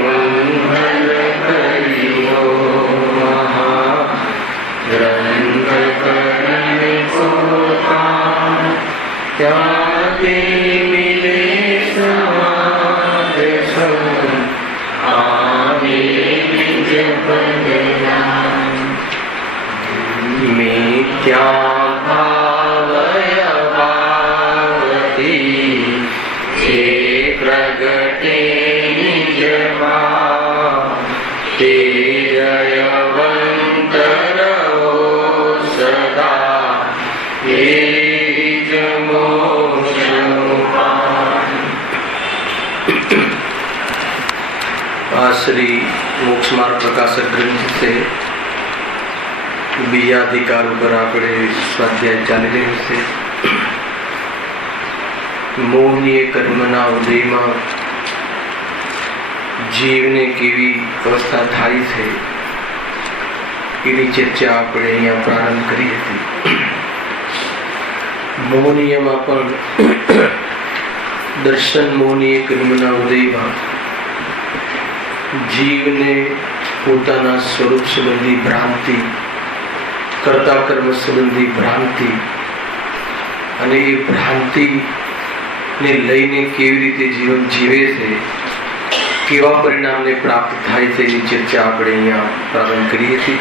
મંગલ કર્યો મહાગ્રંથ કરને સોતા ત્યાંતે મિલે સમાજ સૌ આવે નિજ પદના મિથ્યા ભાવય ભાવતી જે પ્રગટે નિજમાં તે જયવંત રહો સદા એ જ મોક્ષનું પાન। श्री मोक्ष मार्ग प्रकाशक ग्रंथ से बीजा अधिकार पर આપણે સ્વાધ્યાય ચાલી રહ્યો છે। મોહનીય કર્મના ઉદયમાં જીવને કેવી અવસ્થા થાય છે એની ચર્ચા આપણે અહીંયા પ્રારંભ કરી હતી। મોહનીયમાં પણ દર્શન મોહનીય કર્મના ઉદયમાં જીવને પોતાના સ્વરૂપ સંબંધી ભ્રાંતિ, કર્તા કર્મ સંબંધી ભ્રાંતિ અને એ ભ્રાંતિને લઈને કેવી રીતે જીવન જીવે છે, કેવા પરિણામને પ્રાપ્ત થાય છે એની ચર્ચા આપણે અહીંયા પ્રારંભ કરી હતી।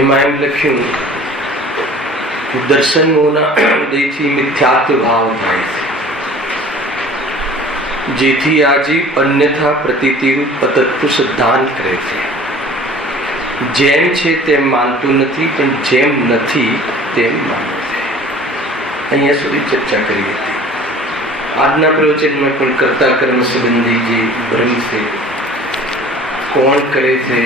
એમાં એમ લખ્યું કે દર્શન મોહના ઉદયથી મિથ્યાત્વ ભાવ થાય છે, જેથી આ જીવ અન્યથા પ્રતીતિરૂપ અતત્વ સિદ્ધાંત કરે છે। જેમ છે તેમ માનતું નથી, પણ જેમ નથી તેમ માને છે। અહીંયા સુધી ચર્ચા કરી હતી। આજના પ્રવચનમાં પણ કર્તા કર્મ સંબંધી જે ભ્રમ છે, કોણ કરે છે,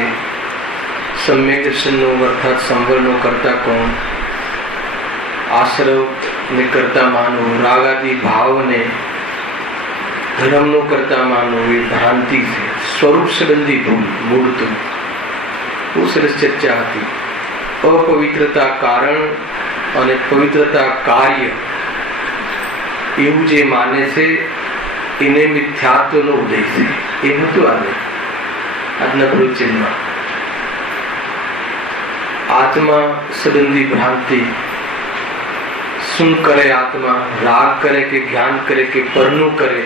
સમ્યક દર્શનનો અર્થાત સંવરનો કર્તા કોણ, આશ્રવ ને કર્તા માનવો, રાગાદી ભાવને ધર્મનો કરતા માનવો એ ભ્રાંતિ છે, સ્વરૂપ સંબંધી ભૂલ મૂળતું। બહુ સરસ ચર્ચા હતી। અપવિત્રતા કારણ અને પવિત્રતા કાર્ય એવું જે માને છે એને મિથ્યાત્વનો ઉદય છે, એ નહોતું આજના પ્રવચનમાં। આત્મા સંબંધી ભ્રાંતિ શું કરે, આત્મા રાગ કરે કે જ્ઞાન કરે કે પરનું કરે,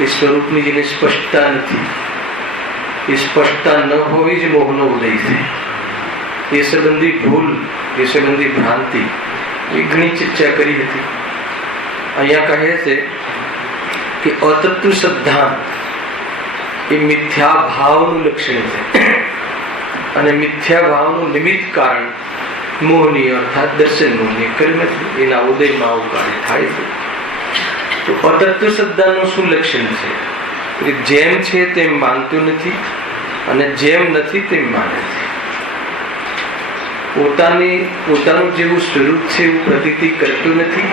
એ સ્વરૂપની જેને સ્પષ્ટતા નથી, એ સ્પષ્ટતા ન હોવી જ મોહનો ઉદય છે। એ સંબંધી ભૂલ, એ સંબંધી ભ્રાંતિ એ ઘણી ચર્ચા કરી હતી। અહીંયા કહે છે કે અતત્વ સિદ્ધાંત એ મિથ્યા ભાવનું લક્ષણ છે અને મિથ્યા ભાવનું નિમિત્ત કારણ મોહની અર્થાત દર્શન મોહની કર્મ છે, એના ઉદયમાં આવું કાર્ય થાય છે। તો અતત્વ સિદ્ધાંતનું શું લક્ષણ છે? કે જેમ છે તેમ માનતું નથી અને જેમ નથી તેમ માને છે। પોતાનું જેવું સ્વરૂપ છે એવું પ્રતીતિ કરતું નથી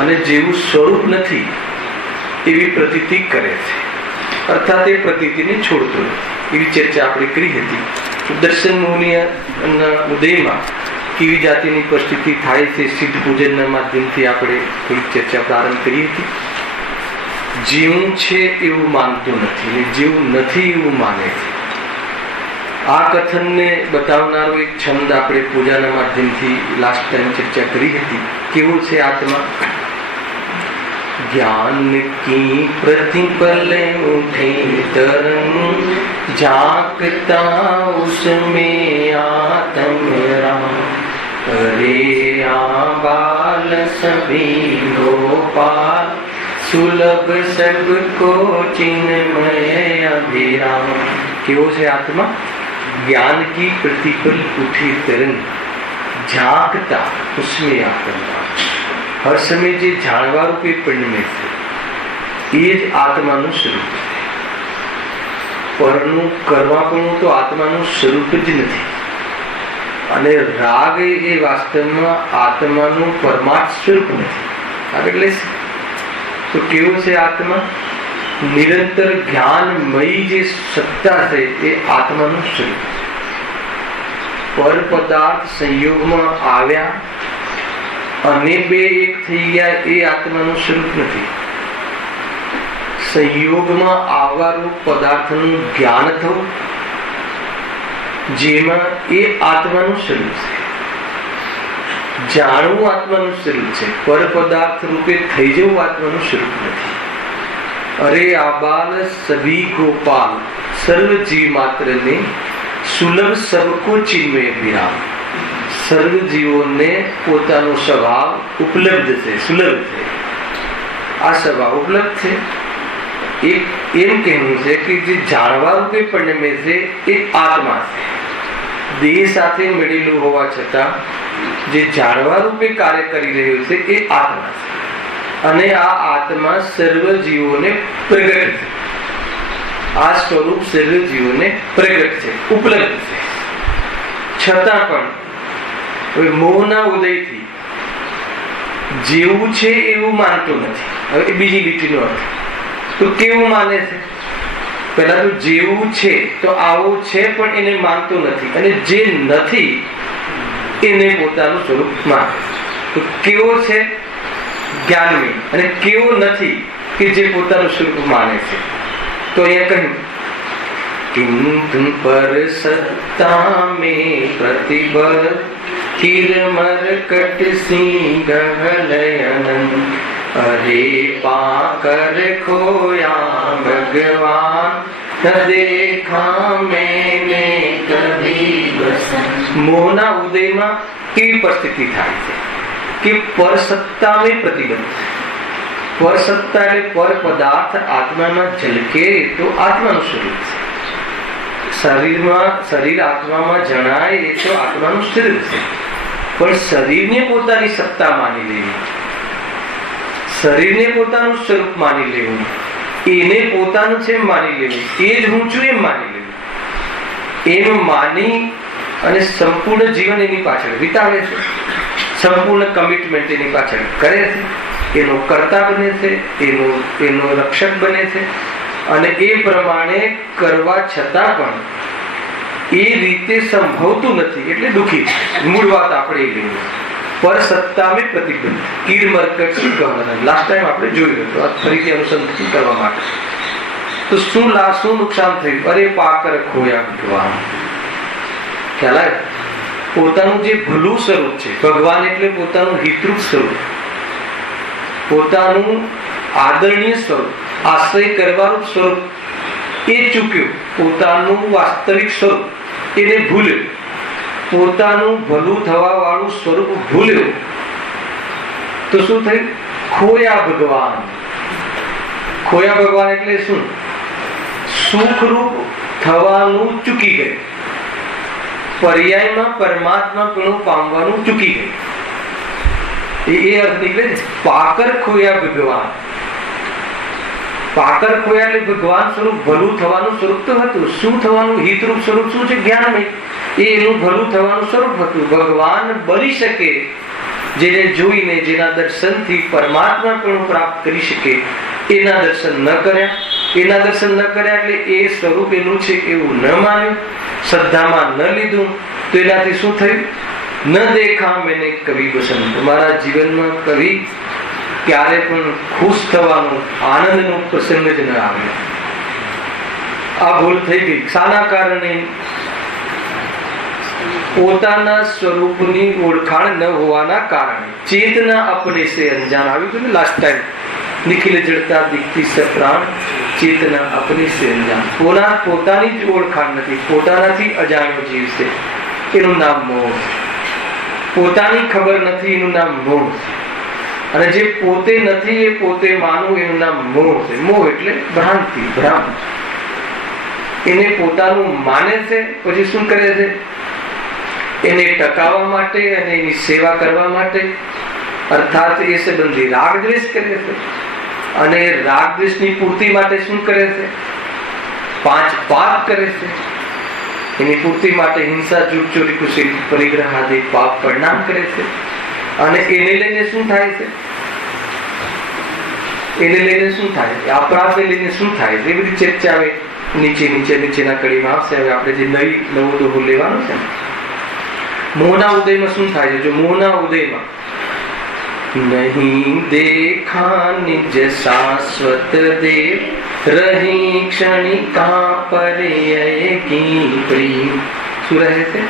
અને જેવું સ્વરૂપ નથી એવી પ્રતીતિ કરે છે, અર્થાત એ પ્રતીતિને છોડતું નથી। એવી ચર્ચા આપણે કરી હતી। દર્શન મોહનીના ઉદયમાં કેવી જાતિની પરિસ્થિતિ થાય છે, સિદ્ધ પૂજનના માધ્યમથી આપણે થોડી ચર્ચા પ્રારંભ કરી હતી। જેવું છે એવું માનતું નથી ને જેવું નથી એવું માને છે। આ કથનને બતાવનારો એક છંદ આપણે પૂજાના માધ્યમથી લાસ્ટ ટાઈમ ચર્ચા કરી હતી। કેવો છે આત્મા? ज्ञान की प्रतिपल उठे तरंग झांकता उसमें आत्म राम अरे बाल सभी गोपाल सुलभ सबको चिन्मय अभिराम। केवो से आत्मा? ज्ञान की प्रतिपल उठी तरंग झांकता उसमें आत्म राम। हर समय जे जाणवा रूपी पिंड में છે એ જ આત્માનું સ્વરૂપ છે। પરનું કરવાપણું તો આત્માનું સ્વરૂપ જ નથી અને રાગ એ વાસ્તવમાં આત્માનું પરમાર્થ સ્વરૂપ નથી। એટલે તો કેવો છે આત્મા? નિરંતર જ્ઞાનમયી જે સત્તા છે એ આત્માનું સ્વરૂપ છે। પર પદાર્થ સંયોગમાં આવ્યા અને બે એક થઈ ગયા એ આત્માનું સ્વરૂપ નથી। સંયોગમાં આવવારૂપ પદાર્થનું જ્ઞાન થવું, જેમાં એ આત્માનું સ્વરૂપ છે, જાણવું આત્માનું સ્વરૂપ છે, પર પદાર્થ રૂપે થઈ જવું આત્માનું સ્વરૂપ નથી. અરે આબાલ સભી ગોપાલ સર્વ જીવ માત્ર ને સુલભ સબકો ચિન્મય વિરામ. સર્વ જીવોને પોતાનો સ્વભાવ ઉપલબ્ધ છે, સુલભ છે. આ સ્વભાવ ઉપલબ્ધ છે. એક એમ કહેવું છે કે જે જાણવા રૂપે પરિણમે છે એ આત્મા છે. દેહ સાથે મળેલું હોવા છતાં જે જાણવા રૂપે કાર્ય કરી રહ્યું છે એ આત્મા છે. અને આ આત્મા સર્વ જીવોને પ્રગટ છે. આ સ્વરૂપ સર્વ જીવોને પ્રગટ છે, ઉપલબ્ધ છે. છતાં પણ હવે મોહના ઉદયથી જેવું છે એવું માનતો નથી. હવે બીજી લીટીનો અર્થ તો કેવું માને છે? પેલા તો જેવું છે તો આવું છે પણ એને માનતો નથી, અને જે નથી એને પોતાનું સ્વરૂપ માને. તો કેવો છે? જ્ઞાનમય. અને કેવો નથી કે જે પોતાનું સ્વરૂપ માને છે? તો અહીંયા કહ્યું કિંતુ પર સત્તા में प्रतिबल किरमर कट सिंह गहलयन अरे पाकर खोया भगवान न देखा मैंने कभी बसन. મોહના ઉદયમાં કેવી પરિસ્થિતિ થાય છે કે પર સત્તા में प्रतिबल. પર સત્તા એટલે પર પદાર્થ આત્મામાં ઝલકે તો આત્માનું સ્વરૂપ છે. શરીર આત્મામાં જણાય એ તો આત્માનું સ્વરૂપ છે. પણ શરીરને પોતાની સત્તા માની લેવી, શરીરને પોતાનું સ્વરૂપ માની લેવું, એને પોતાનું છે એમ માની લેવું, એ જ હું છું એમ માની લેવું, એમ માની અને સંપૂર્ણ જીવન એની પાછળ વિતાવે છે, સંપૂર્ણ કમિટમેન્ટ એની પાછળ કરે છે, એનો કર્તા બને છે, એનો રક્ષક બને છે. અને એ પ્રમાણે કરવા છતાં પણ એ રીતે સંભવતું નથી એટલે દુઃખી. મૂળ વાત આપણે એ લઈએ. પર સત્તા में प्रतिबंध कीर मरकट से गहन. લાસ્ટ ટાઈમ આપણે જોયું હતું, ફરીથી અનુસંધાન કરવા માટે. તો શું નુકસાન થયું? અરે પાકર ખોયા ભગવાન. ખ્યાલ આવે? પોતાનું જે ભલું સ્વરૂપ છે, ભગવાન એટલે પોતાનું હિતરૂપ સ્વરૂપ, પોતાનું આદરણીય સ્વરૂપ, આશ્રય કરવાનું સ્વરૂપ એ ચૂક્યું. પોતાનું વાસ્તવિક સ્વરૂપ એને ભૂલ્યું. પોતાનું ભલું થવા વાળું સ્વરૂપ ભૂલ્યું તો શું થયું? ખોયા ભગવાન. ખોયા ભગવાન એટલે શું? સુખરૂપ થવાનું ચૂકી ગયું. પર્યાયમાં પરમાત્મા પણ પામવાનું ચૂકી ગયું. એ અર્થ નીકળે છે. પાકર ખોયા ભગવાન. પાકર ખોયા એટલે ભગવાન સ્વરૂપ, ભલું થવાનું સ્વરૂપ તો હતું. શું થવાનું? હિતરૂપ સ્વરૂપ શું છે? જ્ઞાનમય. એનું ભલું થવાનું સ્વરૂપ હતું. ભગવાન બની શકે, જેને જોઈને, જેના દર્શનથી પરમાત્મા પણ પ્રાપ્ત કરી શકે, એના દર્શન ન કર્યા. એના દર્શન ન કર્યા એટલે એ સ્વરૂપ એનું છે એવું ન માન્યું, શ્રદ્ધામાં ન લીધું. તો એનાથી શું થયું? ન દેખા મેને કવિ વસંત. મારા જીવનમાં કવિ ક્યારે પણ ખુશ થવાનું, આનંદનો પ્રસંગ જ ન આવે. આ ભૂલ થઈ ગઈ. શાના કારણે? પોતાના સ્વરૂપની ઓળખાણ ન હોવાના કારણે. ચેતના અપને સે અંજાન આવ્યું હતું ને લાસ્ટ ટાઈમ. નિખિલ જડતા દીખતી સપ્રાણ ચેતના અપને સે અંજાન. પોતાની જ ઓળખાણ નથી, પોતાનાથી અજાણ્યો જીવ છે, એનું નામ મોહ. પોતાની ખબર નથી, એનું નામ મોહ છે. અને જે પોતે નથી એ પોતે માનવું, એનું નામ મોહ છે. મોહ એટલે ભ્રાંતિ, ભ્રમ. એને પોતાનું માને છે, પછી શું કરે છે? એને ટકાવવા માટે અને એની સેવા કરવા માટે, અર્થાત એ સંબંધી રાગ દ્વેષ કરે છે. અને રાગ દ્વેષની પૂર્તિ માટે શું કરે છે? 5 પાપ કરે છે. એની પૂર્તિ માટે હિંસા, જૂઠ, ચોરી, કુશી, પરિગ્રહ આદિ પાપ પરિણામ કરે છે. અને એને લઈને શું થાય છે? એને લઈને શું થાય? અપરાધને લઈને શું થાય? એ બધી ચર્ચા આવે નીચેના કડીમાં આવશે. હવે આપણે જે નવો દોહો લેવાનો છે. મોહના ઉદયમાં શું થાય છે? જો મોહના ઉદયમાં नहीं देखा निज शाश्वत देव, रही क्षणिका पर्यय की प्रेम. શું રહે છે?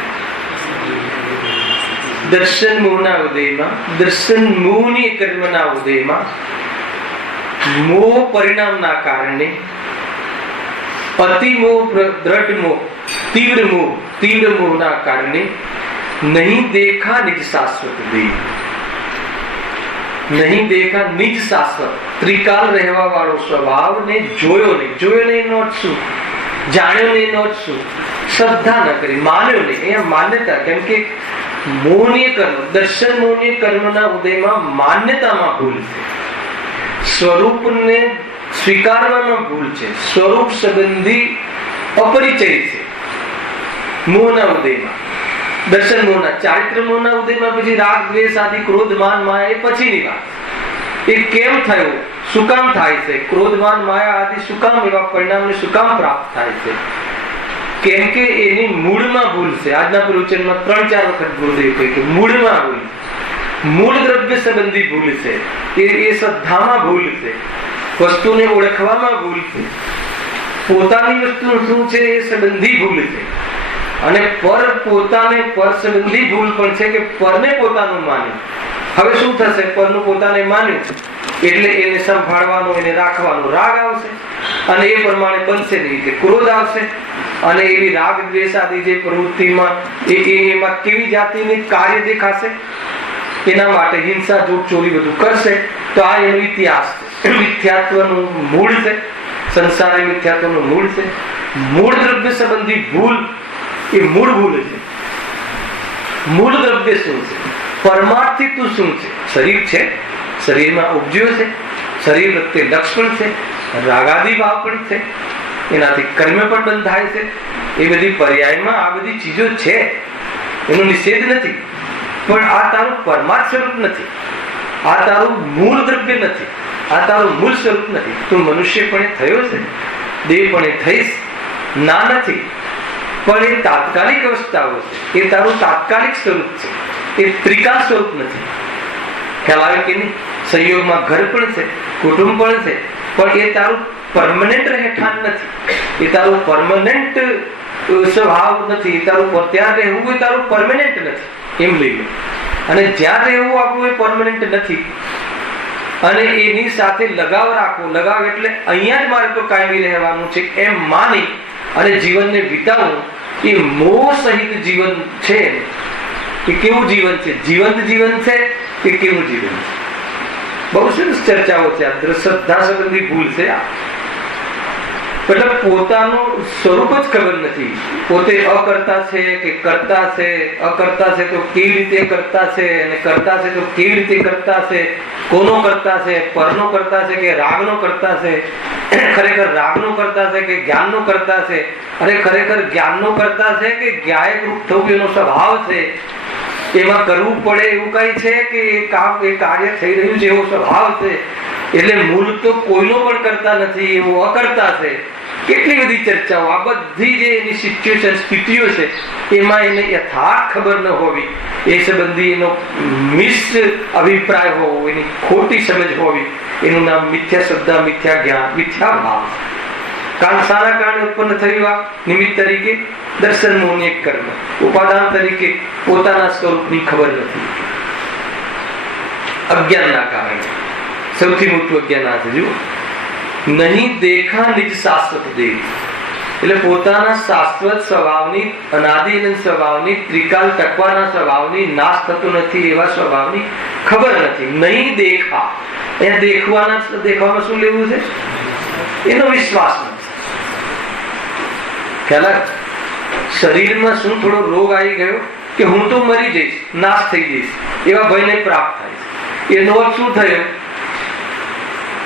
દર્શન મોહના ઉદયમાં, દર્શન મોહની કર્મના ઉદયમાં મોહ પરિણામના કારણે અતિ મોહ, દ્રઢ મોહ, તીવ્ર મોહના કારણે નહીં દેખા નિજ શાશ્વત દેવ, નહીં દેખા નિજ શાશ્વત ત્રિકાલ રહેવા વાળો સ્વભાવને જોયો નહીં. જોયો નહીં નો શું? જાણ્યો નહીં નો શું? શ્રદ્ધા ન કરી, માન્યો નહીં. અહીંયા માન્યતા, કેમ કે મોહનીય કર્મ, દર્શન મોહનીય કર્મના ઉદયમાં માન્યતામાં ભૂલ છે, સ્વરૂપને સ્વીકારવામાં ભૂલ છે, સ્વરૂપ સંબંધી અપરિચય છે મોહના ઉદયમાં. દર્શન મોહના, ચારિત્ર મોહના ઉદયમાં પછી રાગ, દ્વેષ આદિ, ક્રોધ, માન, માયા એ પછીની વાત. એ કેમ થયું, શું કામ થાય છે? ક્રોધ, માન, માયા આદિ શું કામ એવા પરિણામને શું કામ પ્રાપ્ત થાય છે? કેમ કે એની મૂળમાં ભૂલ છે. આજના પ્રવચનમાં 3-4 વખત ગુરુદેવ કહે કે મૂળમાં ભૂલ, મૂળ દ્રવ્ય સંબંધી ભૂલ છે. એ શ્રદ્ધામાં ભૂલ છે, વસ્તુને ઓળખવામાં ભૂલ છે, પોતાની વસ્તુ શું છે એ સંબંધી ભૂલ છે. અને પર પોતાને પર સંબંધી ભૂલ પણ છે કે પરને પોતાનું માન્યું. હવે શું થશે? પરનું પોતાને માન્યું એટલે એને સંભાળવાનો, એને રાખવાનો રાગ આવશે, અને એ પ્રમાણે બનશે નહીં એટલે ક્રોધ આવશે. અને એવી રાગ, દ્વેષ આદિ જે પ્રવૃત્તિમાં એમાં કેવી જાતિની કાર્ય દેખાશે? એના માટે હિંસા, જૂઠ, ચોરી બધું કરશે. તો આ એનો ઇતિહાસ છે. મિથ્યાત્વનું મૂળ છે, સંસારી મિથ્યાત્વનું મૂળ છે. મૂળ દ્રવ્ય સંબંધી ભૂલ એ મૂળ ભૂલ છે. મૂળ દ્રવ્ય શું છે? પરમાર્થી તું શું છે? શરીર છે, શરીરમાં ઉપજ્યો છે, શરીર પ્રત્યે લક્ષણ છે, રાગાદી ભાવ પણ છે, એનાથી કર્મ પણ બંધાય છે. એ બધી પર્યાયમાં આ બધી ચીજો છે, એનો નિષેધ નથી. પણ આ તારું પરમાર્થ સ્વરૂપ નથી, આ તારું મૂળ દ્રવ્ય નથી, આ તારું મૂળ સ્વરૂપ નથી. તું મનુષ્ય પણ થયો છે, દેવ પણ થઈશ, ના નથી. પણ એ તાત્કાલિક અવસ્થાઓ છે, એ તારું તાત્કાલિક સ્વરૂપ છે, એ ત્રિકાલ સ્વરૂપ નથી. ખ્યાલ આવે કે નહીં? સંયોગમાં ઘર પણ છે, કુટુંબ પણ છે, પણ એ તારું પરમનન્ટ રહેઠાણ નથી, એ તારું પરમનન્ટ સ્વભાવ નથી, એ તારું ત્યાં રહેવું એ તારું પરમનન્ટ નથી. એમ લઈ લો. અને જ્યાં રહેવું આપણું એ પરમનન્ટ નથી, અને એની સાથે લગાવ રાખવો. લગાવ એટલે અહીંયા જ મારે તો કાયમી રહેવાનું છે એમ માની અને જીવનને વિતાવવું, એ મોહ સહિત જીવન છે. એ કેવું જીવન છે? જીવંત જીવન છે કે કેવું જીવન છે? બહુ સરસ ચર્ચાઓ છે. આ શ્રદ્ધા સંબંધી ભૂલ છે. એટલે પોતાનું સ્વરૂપ જ ખબર નથી. પોતે અકર્તા છે કે કરતા છે? અકર્તા છે તો કેવી રીતે કરતા છે, અને કરતા છે તો કેવી રીતે કરતા છે? કોનો કરતા છે? પરનો કરતા છે કે રાગનો કરતા છે? ખરેખર રાગનો કરતા છે કે જ્ઞાનનો કરતા છે? અરે ખરેખર જ્ઞાનનો કરતા છે કે જ્ઞાયક રૂપ થવું એનો સ્વભાવ છે? એમાં કરવું પડે એવું કઈ છે કે એ કાર્ય થઈ રહ્યું છે એવો સ્વભાવ છે? એટલે મૂળ તો કોઈનો પણ કરતા નથી, એવો અકર્તા છે. કેટલી બધી ચર્ચાઓ. આ બધી જે એની સિચ્યુએશન, સ્થિતિઓ છે, એમાં એને યથાર્થ ખબર ન હોવી, એ સંબંધી એનો મિસ અભિપ્રાય હોવો, એની ખોટી સમજ હોવી, એનું નામ મિથ્યા શ્રદ્ધા, મિથ્યા જ્ઞાન, મિથ્યા ભાવ. કારણ સારા કારણે ઉત્પન્ન થયું. આ નિમિત્ત તરીકે દર્શન મોહની એક કર્મ, ઉપાદાન તરીકે પોતાના સ્વરૂપની ખબર નથી, અજ્ઞાનના કારણે. સૌથી મોટું અજ્ઞાન આ છે. જુઓ, નહીં દેખા નિજ શાશ્વત દેવ, એટલે પોતાના શાશ્વત સ્વભાવની, અનાદિ સ્વભાવની, ત્રિકાલ ટકવાના સ્વભાવની, નાશ થતો નથી એવા સ્વભાવની ખબર નથી. નહીં દેખા, એ દેખવામાં શું લેવું છે? એનો વિશ્વાસ નથી. ખ્યાલ? શરીરમાં શું થોડો રોગ આવી ગયો કે હું તો મરી જઈશ, નાશ થઈ જઈશ, એવા ભયને પ્રાપ્ત થાય છે. એનો અર્થ શું થયો?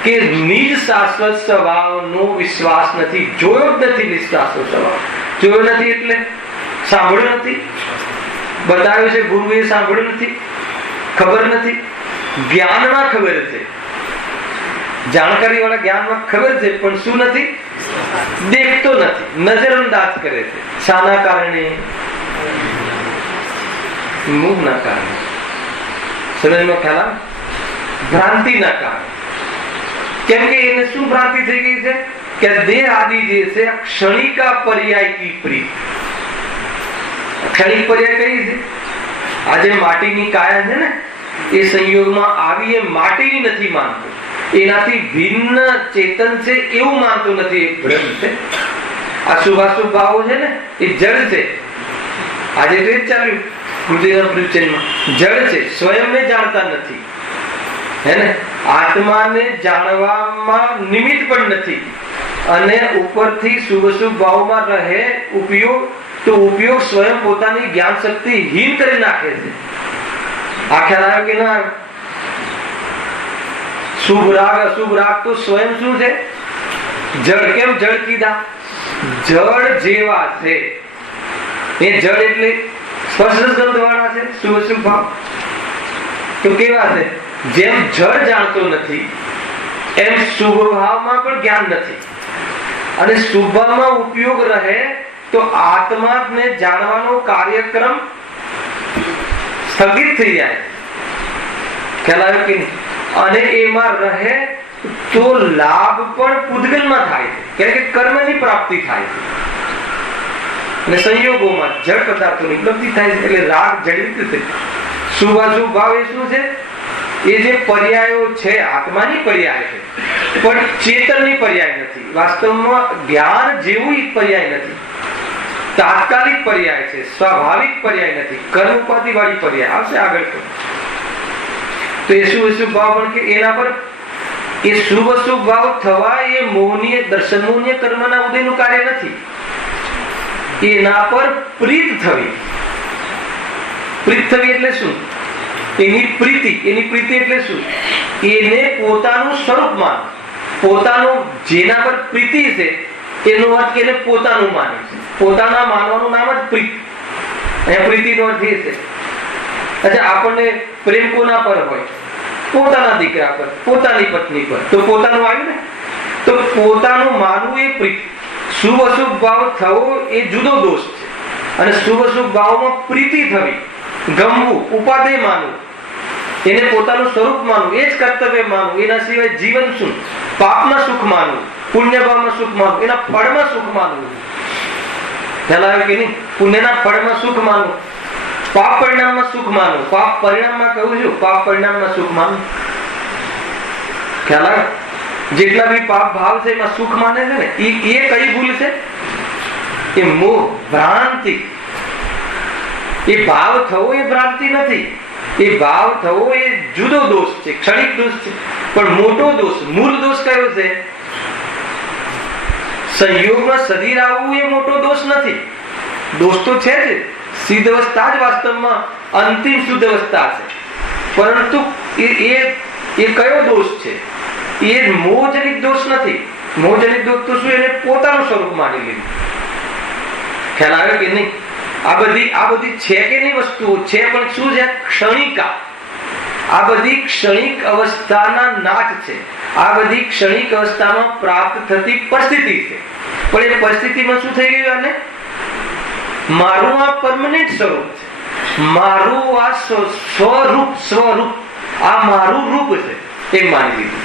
કે નિજ શાશ્વત સ્વભાવનો વિશ્વાસ નથી, જોયો જ નથી. નિજ શાશ્વત સ્વભાવ જોયો નથી એટલે સાંભળ્યો નથી, બતાવ્યું છે ગુરુએ, સાંભળ્યું નથી, ખબર નથી. જ્ઞાનમાં ખબર છે, જાણકારી વાળા જ્ઞાનમાં ખબર છે, પણ શું નથી? દેખતો નથી, નજરઅંદાજ કરે છે. શાના કારણે? મોહના કારણે. સમજમાં ખ્યાલ આવે? ભ્રાંતિના કારણે. કેમ કે એને શું ભ્રાંતિ થઈ ગઈ છે કે દેહ આદિ જે છે ક્ષણિકા પર્યાય કી પ્રીત. ક્ષણિક પર્યાય કઈ છે? આજે માટીની કાયા છે ને, એ સંયોગમાં આવી એ માટીની નથી માનતો, એનાથી ભિન્ન ચેતન છે એવું માનતો નથી. એ ભ્રમ છે. આ શુભાશુભ ભાવો છે ને એ જડ છે. આજે તો એ જ ચાલ્યું કૃતિના પ્રવચનમાં. જડ છે, સ્વયંને જાણતા નથી, હે ને? આત્માને જાણવામાં નિમિત્ત પણ નથી. અને ઉપરથી શુભાશુભ ભાવમાં રહે ઉપયોગ, તો ઉપયોગ સ્વયં પોતાની જ્ઞાન શક્તિ હીન કરી નાખે છે. આ ખ્યાલ આવ્યો કે ના? શુભ રાગ અશુભ રાગ તો સ્વયં શું છે? જળ. કેમ જળ કીધા? જળ જેવા છે. એ જળ એટલે સ્પર્શ ગંધ વાળા છે. શુભ અશુભ ભાવ તો કેવા છે? જેમ જળ જાણતો નથી એમ શુભ ભાવમાં પણ જ્ઞાન નથી. અને શુભમાં ઉપયોગ રહે તો આત્માને જાણવાનો કાર્યક્રમ સ્થગિત થઈ જાય. ખ્યાલ આવ્યો કે નહીં? અને એમાં રહે તો લાભ પણ પૂતગલમાં થાય છે, કારણ કે કર્મની પ્રાપ્તિ થાય છે. અને સંયોગોમાં જળ પદાર્થોની ઉપલબ્ધિ થાય છે. એટલે રાગ જડિત છે. શુભાશુભ ભાવ એ શું છે? એ જે પર્યાયો છે આત્માની પર્યાય છે, પણ ચેતનની પર્યાય નથી. વાસ્તવમાં જ્ઞાન જેવું પર્યાય નથી. તાત્કાલિક પર્યાય છે, સ્વાભાવિક પર્યાય નથી. કર્મ ઉપાધિ વાળી પર્યાય આવશે આગળ. તો એ શુભ અશુભ ભાવ પણ કે એના પર એ શુભ અશુભ ભાવ થવા એ મોહનીય દર્શન મોહનીય કર્મના ઉદયનું કાર્ય નથી. એના પર પ્રીત થવી. પ્રીત થવી એટલે શું? એની પ્રીતિ. એની પ્રીતિ એટલે શું? એને પોતાનું સ્વરૂપ માનવું. પોતાનું જેના પર પ્રીતિ છે એનો અર્થ કે એને પોતાનું માને છે. પોતાના માનવાનું નામ જ પ્રીત. અહીંયા પ્રીતિનો અર્થ એ છે. અચ્છા, આપણને પ્રેમ કોના પર હોય? પોતાના દીકરા પર, પોતાની પત્ની પર. તો પોતાનું આવ્યું ને? તો પોતાનું માનવું એ પ્રીત. શુભ અશુભ ભાવ થવો એ જુદો દોષ છે. અને શુભ અશુભ ભાવમાં પ્રીતિ થવી, ગમવું, ઉપાદેય માનવું, એને પોતાનું સ્વરૂપ માનવું, એ જ કર્તવ્ય માનવું. એના સિવાય જીવન શું? પાપમાં સુખ માનવું, પુણ્ય ભાવમાં સુખ માનવું, એના ફળમાં સુખ માનવું. ખ્યાલ આવ્યો કે નહીં? પુણ્યના ફળમાં સુખ માનવું, પાપ પરિણામમાં સુખ માનવું. પાપ પરિણામમાં કહું છું, પાપ પરિણામમાં સુખ માનવું. ખ્યાલ આવ્યો? જેટલા બી પાપ ભાવ છે એમાં સુખ માને છે ને, એ કઈ ભૂલ છે? એ મોહ, ભ્રાંતિ. એ ભાવ થવો એ ભ્રાંતિ નથી. એ ભાવ થવો એ જુદો દોષ છે, ક્ષણિક દોષ છે. પણ મોટો દોષ, મૂળ દોષ કયો છે? સંયોગમાં સદીર આવવું એ મોટો દોષ નથી. દોષ તો છે જ. સિદ્ધ અવસ્થા જ વાસ્તવમાં અંતિમ શુદ્ધ અવસ્થા છે. પરંતુ એ કયો દોષ છે? એ મોહજનિત દોષ નથી. મોહજનિત દોષ તો શું? એને પોતાનું સ્વરૂપ માની લીધું. ખ્યાલ આવ્યો કે નહીં? આ બધી છે કે નહીં વસ્તુઓ છે, પણ શું છે? ક્ષણિકા. આ બધી ક્ષણિક અવસ્થાના નાચ છે. આ બધી ક્ષણિક અવસ્થામાં પ્રાપ્ત થતી પરિસ્થિતિ છે. પણ એ પરિસ્થિતિમાં શું થઈ ગયું? આને મારું આ પરમનન્ટ સ્વરૂપ છે, મારું આ સ્વરૂપ, આ મારું રૂપ છે, એ માની લીધું.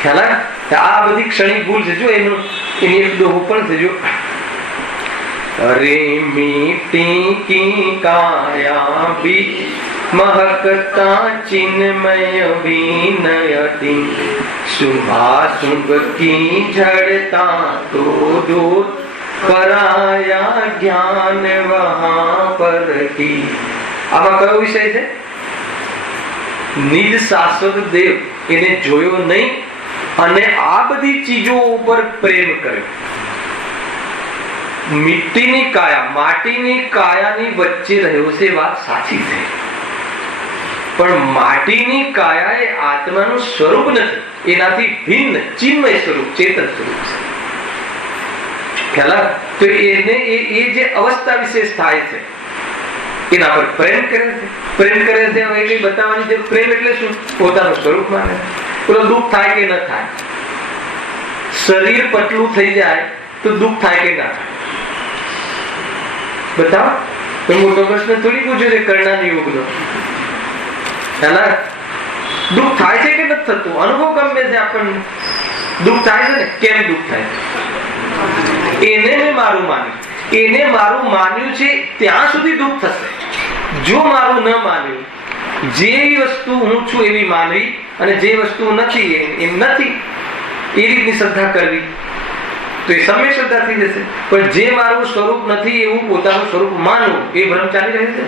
ખ્યાલ આવે? આ બધી ક્ષણિક ભૂલ છે. જો એની એક દોહો પણ છે. જો અરે મીટી કી કાયા બી महकता चिन्मय विनयति शुभाशुभ की झड़ता तो दूर पराया ज्ञान वहां पर की। આમાં કયો વિષય છે? નિજ શાશ્વત દેવ એને જોયો નહીં અને આ બધી ચીજો ઉપર પ્રેમ કર્યો. મિટ્ટીની કાયા, માટીની કાયાની વચ્ચે રહ્યો છે, વાત સાચી છે, પણ માટીની કાયા એ આત્માનું સ્વરૂપ નથી, એનાથી ભિન્ન ચિન્મય સ્વરૂપ, ચેતન સ્વરૂપ છે. ખ્યાલ? તો એને એ જે અવસ્થા વિશેષ થાય છે એના પર પ્રેમ કરે છે. પ્રેમ કરે છે હવે એટલી બતાવવાની જરૂર. પ્રેમ એટલે શું? પોતાનું સ્વરૂપ માને. પેલો દુઃખ થાય કે ન થાય? શરીર પતલું થઈ જાય તો દુઃખ થાય કે ના થાય? બતાવો. કોઈ મોટો પ્રશ્ન થોડી પૂછ્યો છે કર્ણના યોગનો. દુઃખ થાય છે કે નથી થતું? અનુભવ ગમે છે આપણને. દુઃખ થાય છે ને, કેમ દુઃખ થાય? એને મેં મારું માન્યું, એને મારું માન્યું છે ત્યાં સુધી દુઃખ થશે. જો મારું ન માન્યું, જે વસ્તુ હું છું એવી માનવી અને જે વસ્તુ નથી એમ નથી, એ રીતની શ્રદ્ધા કરવી, તો એ સમ્યક શ્રદ્ધા થઈ જશે. પણ જે મારું સ્વરૂપ નથી એવું પોતાનું સ્વરૂપ માનવું, એ ભ્રમ ચાલી રહે છે.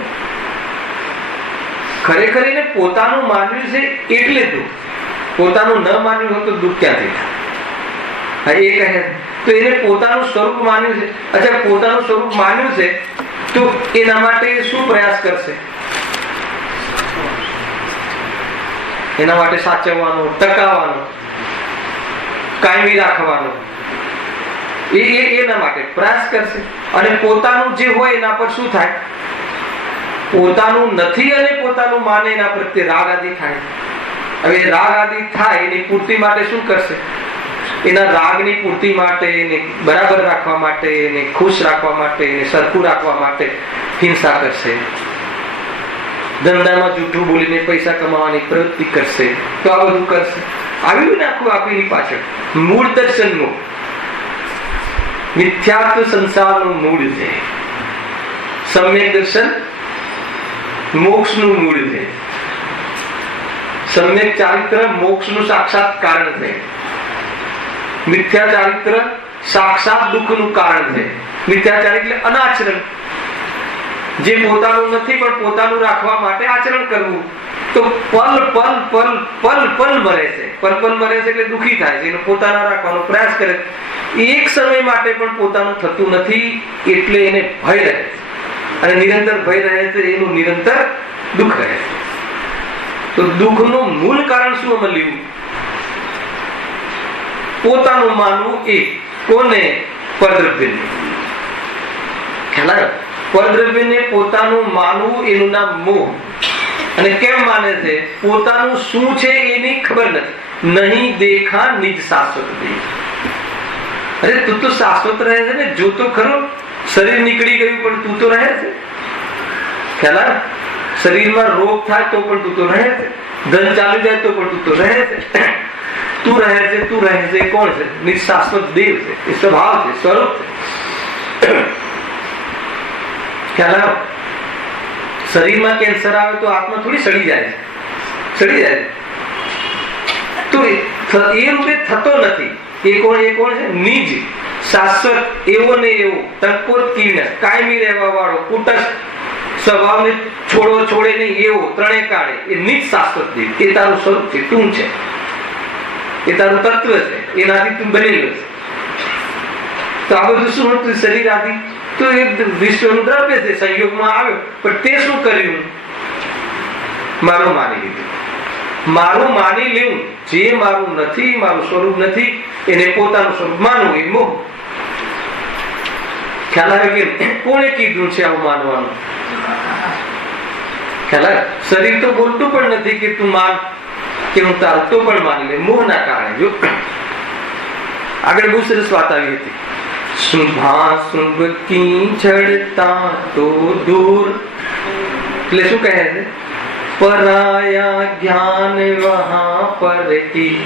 ખરેખર એને પોતાનું માન્યું છે એટલે દુઃખ. પોતાનું ન માન્યું હોય તો દુઃખ ક્યાંથી થાય? એ કહે તો એને પોતાનું સ્વરૂપ માન્યું છે. અચ્છા, પોતાનું સ્વરૂપ માન્યું છે તો એના માટે શું પ્રયાસ કરશે? એના માટે સાચવવાનો, ટકાવવાનો, કાયમી રાખવાનો, એના માટે પ્રયાસ કરશે. અને પોતાનું જે હોય એના પર શું થાય? પોતાનું નથી અને પોતાનું માને એના પ્રત્યે રાગ આદિ થાય. હવે રાગ આદિ થાય એની પૂર્તિ માટે શું કરશે? એના રાગની પૂર્તિ માટે, એને બરાબર રાખવા માટે, એને ખુશ રાખવા માટે, એને સરખું રાખવા માટે હિંસા કરશે. ધંધામાં જૂઠું બોલીને પૈસા કમાવાની પ્રવૃત્તિ કરશે. તો આ બધું કરશે. આવ્યું નાખવું આપીની પાછળ મૂળ દર્શનનું, મિથ્યાત્વ સંસારનું મૂળ છે. સમ્યક દર્શન મોક્ષનું મૂળ છે. સમ્યક ચારિત્ર મોક્ષનું સાક્ષાત કારણ છે. મિથ્યા ચારિત્ર સાક્ષાત દુઃખનું કારણ છે. મિથ્યા ચારિત્ર એટલે અનાચરણ, જે પોતાનું નથી પણ પોતાનું રાખવા માટે આચરણ કરવું. તો પલ પલ પલ પલ પલ મરે છે. પલ પલ મરે છે એટલે દુઃખી થાય છે. એનો પોતાના રાખવાનો પ્રયાસ કરે. એક સમય માટે પણ પોતાનું થતું નથી એટલે એને ભય રહે છે. અને નિરંતર ભય રહે છે, એનું નિરંતર દુઃખ રહે છે. તો દુઃખનું મૂળ કારણ શું મળ્યું? પોતાનું માનવું. એ કોને? પરદ્રવ્યને. ખ્યાલ આવ્યો? પરદ્રવ્યને પોતાનું માનવું, એનું નામ મોહ. અને કેમ માને છે? પોતાનું શું છે એની ખબર નથી. નહીં દેખા નિજ શાશ્વત દેખ. અરે તું તો શાશ્વત રહે છે ને, જો તો ખરો. શરીર નીકળી ગયું પણ તું તો રહે છે. ખ્યાલ આવે? શરીરમાં રોગ થાય તો પણ તું તો રહે છે. ધન ચાલી જાય તો પણ તું તો રહે છે. તું રહે છે, તું રહે છે. કોણ છે? નિશાશ્વત દેવ છે. એ સ્વભાવ છે, સ્વરૂપ છે. ખ્યાલ આવે? શરીરમાં કેન્સર આવે તો આત્મા થોડી સડી જાય, સડી જાય. તો એ રૂપે થતો નથી. એ કોણ છે? નિજ શાશ્વત, એવો ને એવો, તનકોત કીર્ણ, કાયમી રહેવા વાળો, કુટસ્થ સ્વભાવને છોડે નહીં એવો, ત્રણે કાળે. એ નિજ શાશ્વત દેવ. એ તારું સ્વરૂપ છે, તું છે. એ તારું તત્વ છે. એનાથી તું બનેલું છે. તો આ બધું શું હતું? શરીર આદિ તો એ વિશ્વનું દ્રવ્ય છે, સંયોગમાં આવ્યો. પણ તે શું કર્યું? મારું માની લીધું. મારું માની લેવું. જે મારું નથી, મારું સ્વરૂપ નથી, એને પોતાનું સ્વરૂપ માનવું, એ મોહ. ખ્યાલ આવે કે કોણે કીધું છે આવું માનવાનું? ખ્યાલ આવે? શરીર તો બોલતું પણ નથી કે તું માન, કે હું તારું, તો પણ માની લે. મોહના કારણે. જો આગળ બહુ સરસ વાત આવી હતી. શુભાશુભ કી જડતા તો દૂર. એટલે શું કહે છે? પરાયા જ્ઞાન વહા પર કી.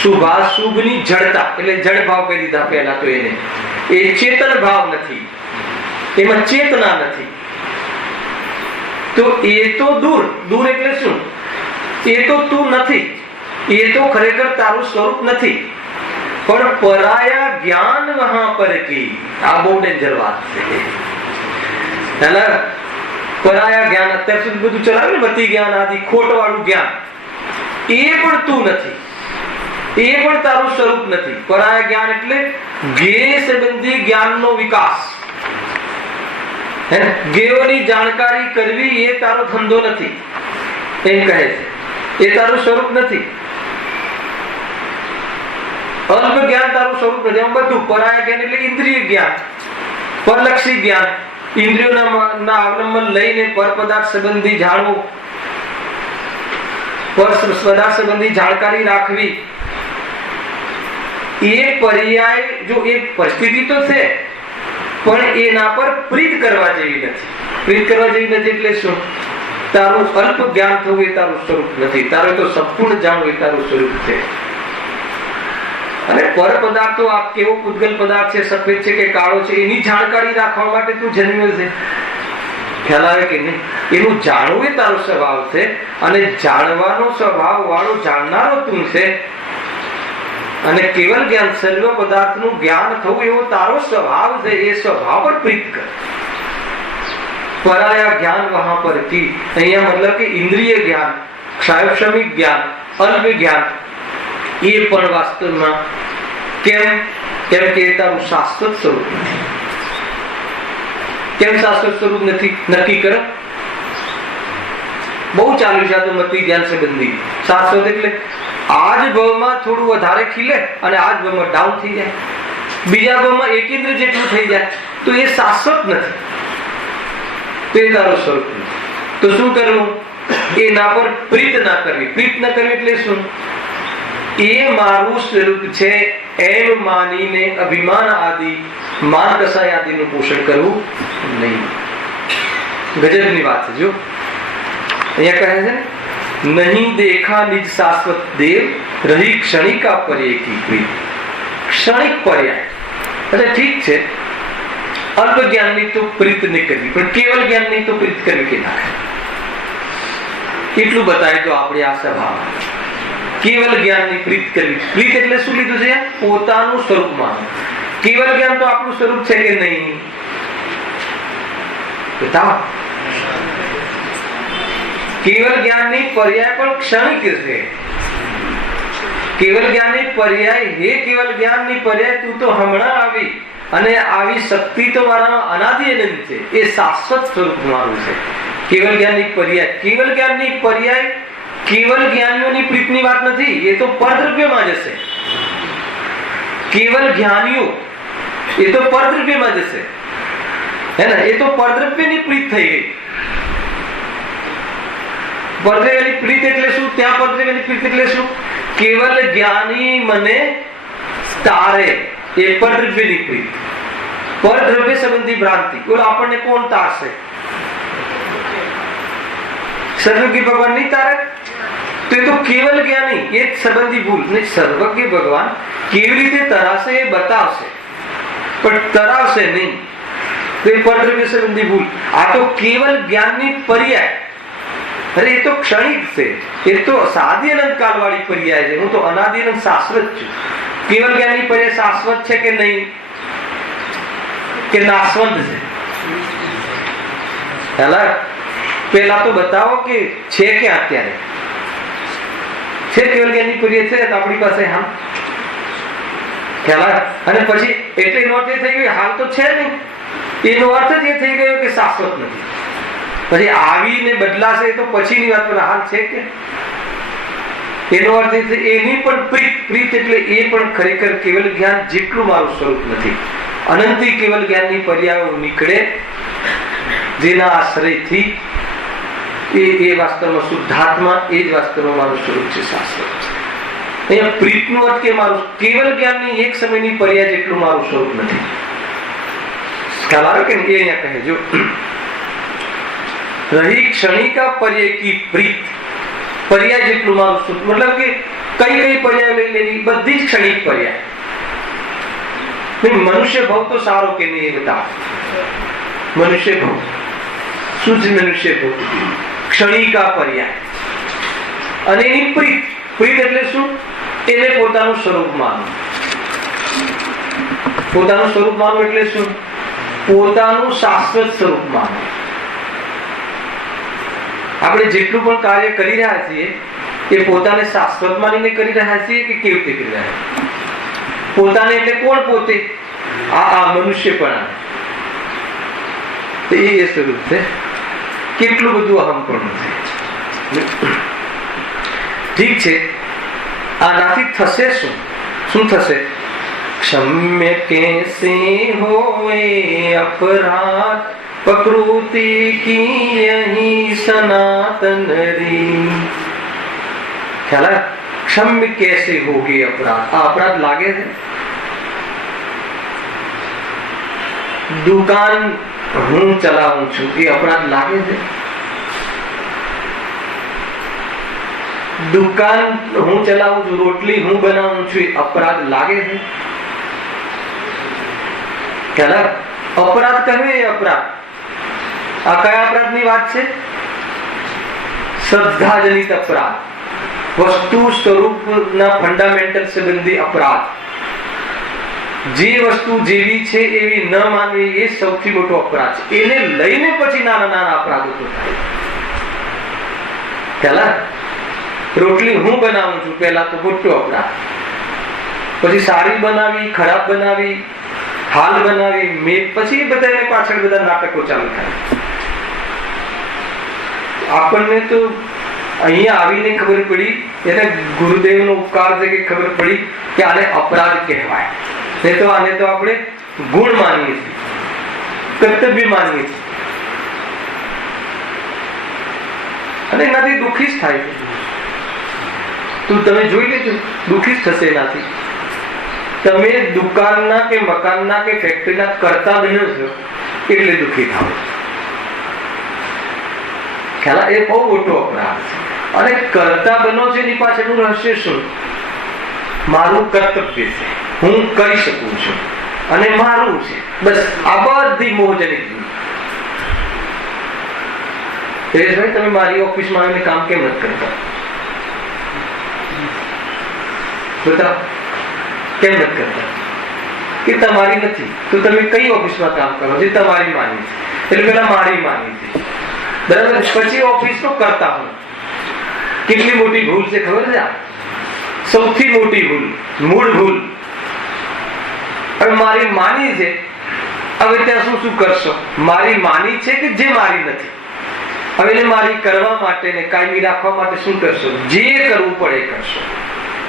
શુભાશુભની જડતા એટલે જડ ભાવ કહી દીધા પહેલા તો એને. એ ચેતન ભાવ નથી, એમાં ચેતના નથી. તો એ તો દૂર. દૂર એટલે શું? એ તો તું નથી. એ તો ખરેખર તારું સ્વરૂપ નથી. પણ પરાયા જ્ઞાન વહા પર કી. આ બહુ ડેન્જર વાત છે. પરાયા જ્ઞાન અત્યાર સુધી બધું ચલાવ્યું ને, મતિ જ્ઞાન આદિ ખોટવાળું જ્ઞાન, એ પણ તું નથી. એ પણ તારું સ્વરૂપ નથી. પરાયા જ્ઞાન એટલે જ્ઞેય સંબંધી જ્ઞાનનો વિકાસ. જ્ઞેયોની જાણકારી કરવી એ તારો ધંધો નથી, એમ કહે છે. એ તારું સ્વરૂપ નથી. અલ્પ જ્ઞાન તારું સ્વરૂપ નથી. એમ બધું પરાયા જ્ઞાન એટલે ઇન્દ્રિય જ્ઞાન, પરલક્ષી જ્ઞાન. ઇન્દ્રિયોના અવલંબન લઈને પર પદાર્થ સંબંધી જાણવું, પર પદાર્થ સંબંધી જાણકારી રાખવી. એ પર્યાય, જો એક પરિસ્થિતિ તો છે, પણ એના પર પ્રીત કરવા જેવી નથી. પ્રીત કરવા જેવી નથી એટલે શું? તારું અલ્પ જ્ઞાન થવું એ તારું સ્વરૂપ નથી. તારે તો સંપૂર્ણ જાણવું એ તારું સ્વરૂપ છે. અને પર પદાર્થો આ કેવો પૂતગલ પદાર્થ છે, સફેદ છે કે કાળો છે, એની જાણકારી રાખવા માટે તું જન્મ્યો છે. ખ્યાલ આવે કે નહીં? એનું જાણવું એ તારો સ્વભાવ છે. અને જાણવાનો સ્વભાવ વાળો જાણનારો તું છે. અને કેવલ જ્ઞાન સર્વ પદાર્થનું જ્ઞાન થવું એવો તારો સ્વભાવ છે. એ સ્વભાવ પર પ્રીત કર. પરાયા જ્ઞાન વહાં પર કી. અહીંયા મતલબ કે ઇન્દ્રિય જ્ઞાન, ક્ષાયક્ષમિક જ્ઞાન, અલ્પ જ્ઞાન એ પણ વાસ્તવમાં કેમ કે તારું શાશ્વત સ્વરૂપ નથી. કેમ શાશ્વત સ્વરૂપ નથી? નક્કી કરો. બહુ ચાલ્યું છે આ તો મતિ જ્ઞાન સંબંધી. શાશ્વત એટલે આજ ભાવમાં થોડું વધારે ખીલે અને આજ ભાવમાં ડાઉન થઈ જાય, બીજા ભાવમાં એકેન્દ્ર જેટલું થઈ જાય, તો એ શાશ્વત નથી. તે તારો સ્વરૂપ નથી. તો શું કરવું? એના પર પ્રીત ના કરવી. પ્રીત ના કરવી એટલે શું? એ મારું સ્વરૂપ છે એમ માનીને અભિમાન આદિ, માન કસાય આદિનું પોષણ કરવું નહીં. ગજબની વાત છે. જો અહીંયા કહે છે નહીં દેખા નિજ શાશ્વત દેવ, રહી ક્ષણિકા પર્યાય કી પ્રીત. ક્ષણિક પર્યાય એટલે ઠીક છે, અલ્પ જ્ઞાનની તો પ્રીત નહીં કરવી, પણ કેવલ જ્ઞાનની તો પ્રીત કરવી કે ના. એટલું બતાવી તો આપણે આ સ્વભાવ. કેવલ જ્ઞાનની પ્રીત કરવી. પ્રીત એટલે શું લીધું છે? પોતાનું સ્વરૂપ માનવું. કેવલ જ્ઞાન તો આપણું સ્વરૂપ છે કે નહીં? બતાવો. કેવલ જ્ઞાનની પર્યાય પણ ક્ષણિક છે. કેવલ જ્ઞાનની પર્યાય, હે કેવલ જ્ઞાનની પર્યાય તું તો હમણાં આવી, અને આવી શક્તિ તો મારામાં અનાદિ અનંત છે. એ શાશ્વત સ્વરૂપ મારું છે. કેવલ જ્ઞાનની પર્યાય. કેવલ જ્ઞાનની પર્યાય કેવલ જ્ઞાનીઓની પ્રીતની વાત નથી. એ તો પરદ્રવ્યમાં જશે. કેવલ જ્ઞાનીઓ એ તો પરદ્રવ્યમાં જશે, હે ને? એ તો પરદ્રવ્યની પ્રીત થઈ ગઈ. પરદ્રવ્યની પ્રીત એટલે શું? ત્યાં પરદ્રવ્યની પ્રીત એટલે શું? કેવલ જ્ઞાની મને તારે, એ પરદ્રવ્યની પ્રીત. પરદ્રવ્ય સંબંધી ભ્રાંતિ. બોલો આપણને કોણ તારશે? સર્વજ્ઞ ભગવાન નહીં તારે? તો એ તો કેવલ જ્ઞાની, એ સંબંધી ભૂલ નહીં. સર્વજ્ઞ ભગવાન કેવી રીતે તરાશે એ બતાવશે, પણ તરાવશે નહીં. તો એ પરદ્રવ્ય સંબંધી ભૂલ. આ તો કેવલ જ્ઞાનની પર્યાય. અરે એ તો ક્ષણિક છે. એ તો સાદી અનંત કાળ વાળી પર્યાય છે. હું તો અનાદિ અનંત શાશ્વત છું. કેવલ જ્ઞાનની પર્યાય શાશ્વત છે કે નહીં? કે નાશવંત છે? પેલા તો બતાવો કે છે કે અત્યારે છે કેવલ જ્ઞાનની પર્યાય છે આપણી પાસે. હા, ખ્યાલ. અને પછી એટલે એનો અર્થ એ થઈ ગયો હાલ તો છે નહીં. એનો અર્થ જ એ થઈ ગયો કે શાશ્વત નથી. પછી આવીને બદલાશે તો પછીની વાત, પર હાલ છે કે? એનો અર્થ એ એની પણ પ્રીત. પ્રીત એટલે એ પણ ખરેખર કેવલ જ્ઞાન જેટલું મારું સ્વરૂપ નથી. અનંતી કેવલ જ્ઞાનની પર્યાયો નીકળે જેના આશ્રયથી એ વાસ્તવમાં શુદ્ધાત્મા, એ જ વાસ્તવમાં મારું સ્વરૂપ છે, શાશ્વત છે. અહીંયા પ્રીતનો અર્થ કે મારું કેવલ જ્ઞાનની એક સમયની પર્યાય જેટલું મારું સ્વરૂપ નથી. ખ્યાલ આવે કે એ અહીંયા કહે જો રહી ક્ષણિકા પર્યાય કી પ્રીત. પર્યાય જેટલું મારું સ્વરૂપ, મતલબ કે કઈ કઈ પર્યાય લઈ લેવી? બધી જ ક્ષણિક પર્યાય. મનુષ્ય ભાવ તો સારો કે નહીં એ બતાવો. મનુષ્ય ભાવ શું છે? મનુષ્ય ભાવ ક્ષણિકા પર્યાય. અને એની પ્રીત. પ્રીત એટલે શું? એને પોતાનું સ્વરૂપ માનવું. પોતાનું સ્વરૂપ માનવું એટલે શું? પોતાનું શાશ્વત સ્વરૂપ માનવું. આપણે જેટલું પણ કાર્ય કરી રહ્યા છીએ એ પોતાને શાશ્વત માનીને કરી રહ્યા છીએ કે કેવી રીતે કરી રહ્યા છીએ? પોતાને એટલે કોણ? પોતે. આ મનુષ્ય પણ એ સ્વરૂપ છે. કેટલું બધું અહમ પણ છે. ઠીક છે, આનાથી થશે શું? શું થશે? क्षम्य कैसे होए अपराध, प्रकृति की यही सनातन री. ख्याल है? क्षम्य कैसे होगे अपराध? अपराध लागे છે. દુકાન હું ચલાવું છું એ અપરાધ લાગે છે? દુકાન હું ચલાવું છું, રોટલી હું બનાવું છું, એ અપરાધ લાગે છે? ખ્યાલ? અપરાધ કહે એ અપરાધ. આ કયા અપરાધની વાત છે? શ્રદ્ધાજનિત અપરાધ, વસ્તુ સ્વરૂપના ફંડામેન્ટલ સંબંધી અપરાધ. જે વસ્તુ જેવી છે એવી ન માનવી એ સૌથી મોટો અપરાધ છે. એને લઈને પછી નાના નાના અપરાધો થાય. ખ્યાલ? રોટલી હું બનાવું છું, પહેલા તો મોટો અપરાધ. પછી સારી બનાવી, ખરાબ બનાવી, હાલ બનાવી, મેં પછી બધા એને પાછળ બધા નાટકો ચાલુ થાય. આપણને તો અહીંયા આવીને ખબર પડી, એને ગુરુદેવનો ઉપકાર છે કે ખબર પડી કે આને અપરાધ કહેવાય. નહીં તો આને તો આપણે ગુણ માનીએ છીએ, કર્તવ્ય માનીએ છીએ, અને એનાથી દુઃખી જ થાય છે. તમે જોઈ લેજો, દુઃખી જ થશે એનાથી. તમે દુકાનના કે મકાનના કે ફેક્ટરીના કરતા બન્યો છો એટલે દુઃખી થાવ. ખ્યાલ? એ બહુ મોટો અપરાધ છે. અને કરતા બનો છે એની પાછળનું રહસ્ય શું? મારું કર્તવ્ય છે, હું કરી શકું છું અને મારું છે, બસ. આ બધી મોહજનિત. પરેશભાઈ, તમે મારી ઓફિસમાં આવીને કામ કેમ નથી કરતા? બતાવો, કેમ નથી કરતા? કે તમારી નથી. તો તમે કઈ ઓફિસમાં કામ કરો? જે તમારી માની છે. એટલે પેલા મારી માની છે, બરાબર. પછી ઓફિસનો કરતા હું. કેટલી મોટી ભૂલ છે ખબર છે? સૌથી મોટી ભૂલ, મૂળ ભૂલ. હવે મારી માની છે, હવે ત્યાં શું કરશો? મારી માની છે કે જે મારી નથી. હવે એને મારી કરવા માટે ને કાયમી રાખવા માટે શું કરશો? જે કરવું પડે એ કરશો.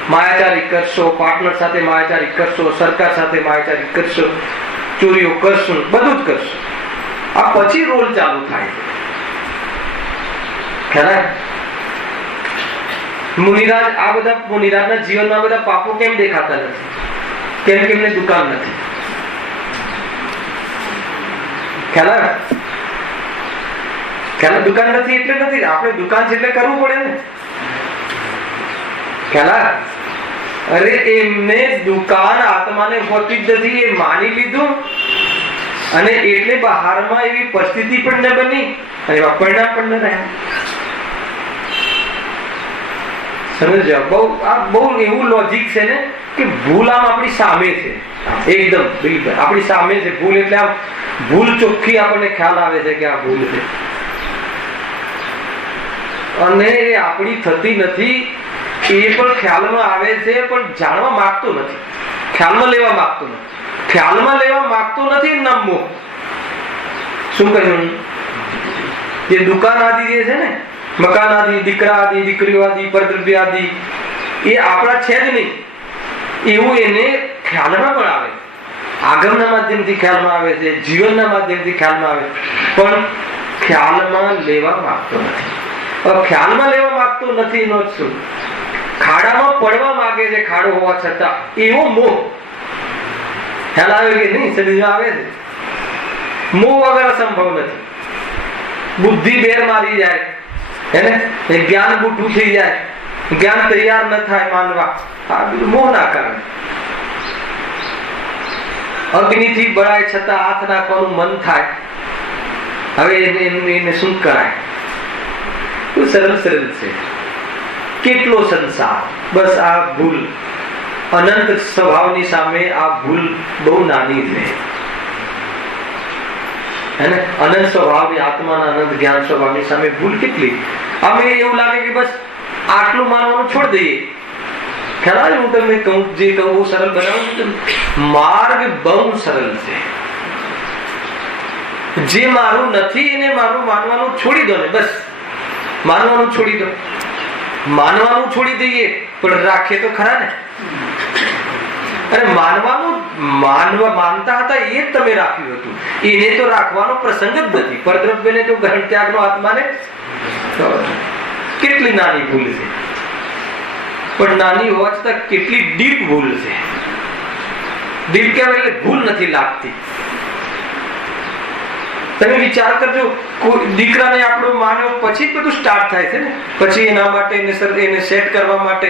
માયાચારી કરશો, પાર્ટનર સાથે માયાચારી કરશો, સરકાર સાથે માયાચારી કરશો, ચોરીઓ કરશો, બધું જ કરશો. આ પછી રોલ ચાલુ થાય. ખ્યાલ? મુનિરાજ, આ બધા મુનિરાજના જીવનમાં બધા પાપો કેમ દેખાતા નથી? કેમ કે એમને દુકાન નથી. ખ્યાલ? ખ્યાલ? દુકાન નથી એટલે નથી. આપણે દુકાન છે એટલે કરવું પડે ને. ખ્યાલ? અરે એમને દુકાન આત્માને હોતી જ નથી, એ માની લીધું, અને એટલે બહારમાં એવી પરિસ્થિતિ પણ ન બની અને એવા પરિણામ પણ ન રહ્યા. સમજો? બહુ એવું લોજિક છે ને કે ભૂલ આમ આપણી સામે છે, એકદમ બિલકુલ આપણી સામે છે ભૂલ. એટલે આમ ભૂલ ચોખ્ખી આપણને ખ્યાલ આવે છે કે આ ભૂલ છે, અને એ આપણી થતી નથી. એ પણ ખ્યાલમાં આવે છે, પણ જાણવા માંગતો નથી, ખ્યાલમાં લેવા માંગતો નથી. ખ્યાલમાં લેવા માંગતો નથી નામ મોહ. શું કહ્યું? જે દુકાન આદિ જે છે ને, મકાન આદિ, દીકરા આદિ, દીકરીઓ આદિ, પરદ્રવ્ય આદિ, એ આપણા છે જ નહીં એવું એને ખ્યાલમાં પણ આવે. આગમના માધ્યમથી ખ્યાલમાં આવે છે, જીવનના માધ્યમથી ખ્યાલમાં આવે, પણ ખ્યાલમાં લેવા માંગતો નથી. ખ્યાલમાં લેવા માંગતો નથી નો શું? ખાડામાં પડવા માંગે છે, ખાડો હોવા છતાં. એવો મોહ. ખ્યાલ આવે કે નહીં? સમજમાં આવે છે? મોહ વગર સંભવ નથી. બુદ્ધિ બેર મારી જાય, એને જ્ઞાન બુઠું થઈ જાય, જ્ઞાન તૈયાર ન થાય માનવા, આ બધું મોહ ના કારણે. અગ્નિથી બળાય છતાં હાથ નાખવાનું મન થાય. હવે એને શું કરાય? સરળ સરળ છે. કેટલો સંસાર, બસ આ ભૂલ અનંત સ્વભાવની સામે આ ભૂલ બહુ નાની છે. અનંત સ્વભાવની આત્માના અનંત જ્ઞાન સ્વભાવની સામે ભૂલ કેટલી. અમે એવું લાગે કે બસ આટલું માનવાનું છોડી દઈએ. ખ્યાલ? હું તમને કહું, જે કહું બહુ સરળ બનાવું છું. માર્ગ બહુ સરળ છે. જે મારું નથી એને મારું માનવાનું છોડી દો ને, બસ માનવાનું છોડી દો. માનવાનું છોડી દઈએ પણ રાખીએ તો ખરા ને. અને માનવાનું માનતા હતા એ જ તમે રાખ્યું હતું, એને તો રાખવાનો પ્રસંગ જ નથી. પરદ્રવ્યને તો ગ્રહણ ત્યાગનો આત્માને કેટલી નાની ભૂલ છે, પણ નાની હોવા છતાં કેટલી ડીપ ભૂલ છે. ડીપ કહેવાય એટલે ભૂલ નથી લાગતી. તમે વિચાર કરજો, દીકરાને આપણો માનવ પછી જ બધું સ્ટાર્ટ થાય છે ને. પછી એના માટે એને સેટ કરવા માટે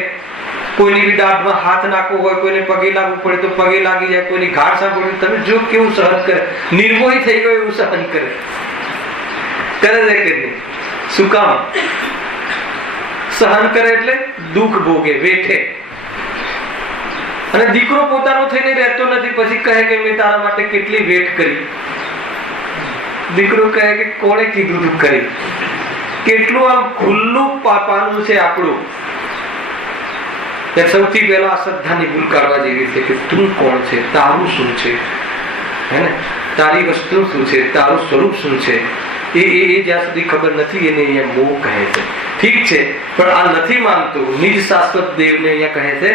કોઈની બી દાઢમાં હાથ નાખવો હોય, કોઈને પગે લાગવું પડે તો પગે લાગી જાય, કોઈની ઘાટ સાંભળવી, તમે જો કેવું સહન કરે, નિર્મોહી થઈ ગયો એવું સહન કરે છે કે નહીં? શું કામ? સહન કરે એટલે દુઃખ ભોગે, વેઠે. અને દીકરો પોતાનો થઈને રહેતો નથી, પછી કહે કે મેં તારા માટે કેટલી વેઠ કરી. દીકરો કહે કે કોણે કીધું તું કરી? કેટલું આમ ખુલ્લું પાપાનું છે આપણું. સૌથી પહેલા શ્રદ્ધાની ભૂલ કાઢવા જેવી છે કે તું કોણ છે, તારું શું છે, હે ને, તારી વસ્તુ શું છે, તારું સ્વરૂપ શું છે, એ જ્યાં સુધી ખબર નથી એને અહીંયા મોહ કહે છે. ઠીક છે, પણ આ નથી માનતો નિજ શાશ્વત દેવને અહીંયા કહે છે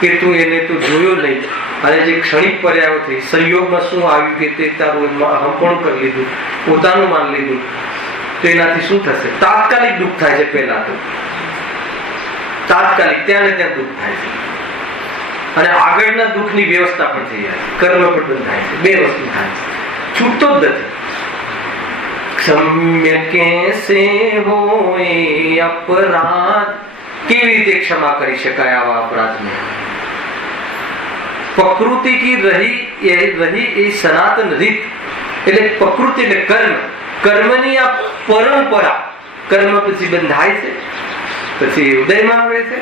કે તું એને તું જોયો નહીં, અને જે ક્ષણિક પર્યાયો થઈ, સંયોગમાં શું આવ્યું કે તે તારું હંપણું કરી લીધું, પોતાનું માન લીધું, તો એનાથી શું થશે? તાત્કાલિક દુઃખ થાય છે. પહેલા તો તાત્કાલિક ત્યાં ને ત્યાં દુઃખ થાય છે, અને આગળના દુઃખની વ્યવસ્થા પણ થઈ જાય છે, કર્મ પણ બંધાય છે. બે વસ્તુ થાય છે, છૂટતો જ નથી. ક્ષમ્ય કેસે હોય અપરાધ, કેવી રીતે ક્ષમા કરી શકાય આવા અપરાધને? પ્રકૃતિ કી રહી એ સનાતન રીત, એટલે પ્રકૃતિ એટલે કર્મ, કર્મની આ પરંપરા. કર્મ પછી બંધાય છે, પછી ઉદયમાં આવે છે,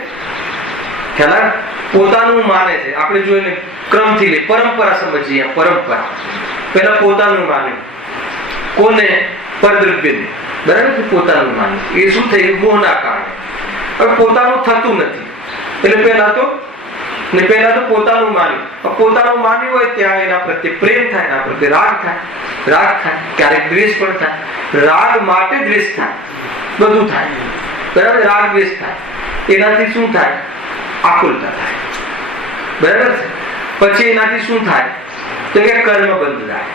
ખ્યાલ? પોતાનું માને છે. આપણે જોઈને ક્રમથી લઈ પરંપરા સમજીએ. પરંપરા પહેલા પોતાનું માને, કોને? પરદ્રવ્યને, બરાબર છે? પોતાનું માને એ શું થયું? મોહના કારણે. હવે પોતાનું થતું નથી, એટલે પહેલા તો પોતાનું માન્યું. પોતાનું માન્યું હોય ત્યાં એના પ્રત્યે પ્રેમ થાય, એના પ્રત્યે રાગ થાય, ક્યારેક દ્વેષ પણ થાય. રાગ માટે દ્વેષ થાય, બધું થાય, બરાબર? રાગ દ્વેષ થાય, એનાથી શું થાય? આકુલતા થાય, બરાબર છે? પછી એનાથી શું થાય? તો કે કર્મ બંધ થાય.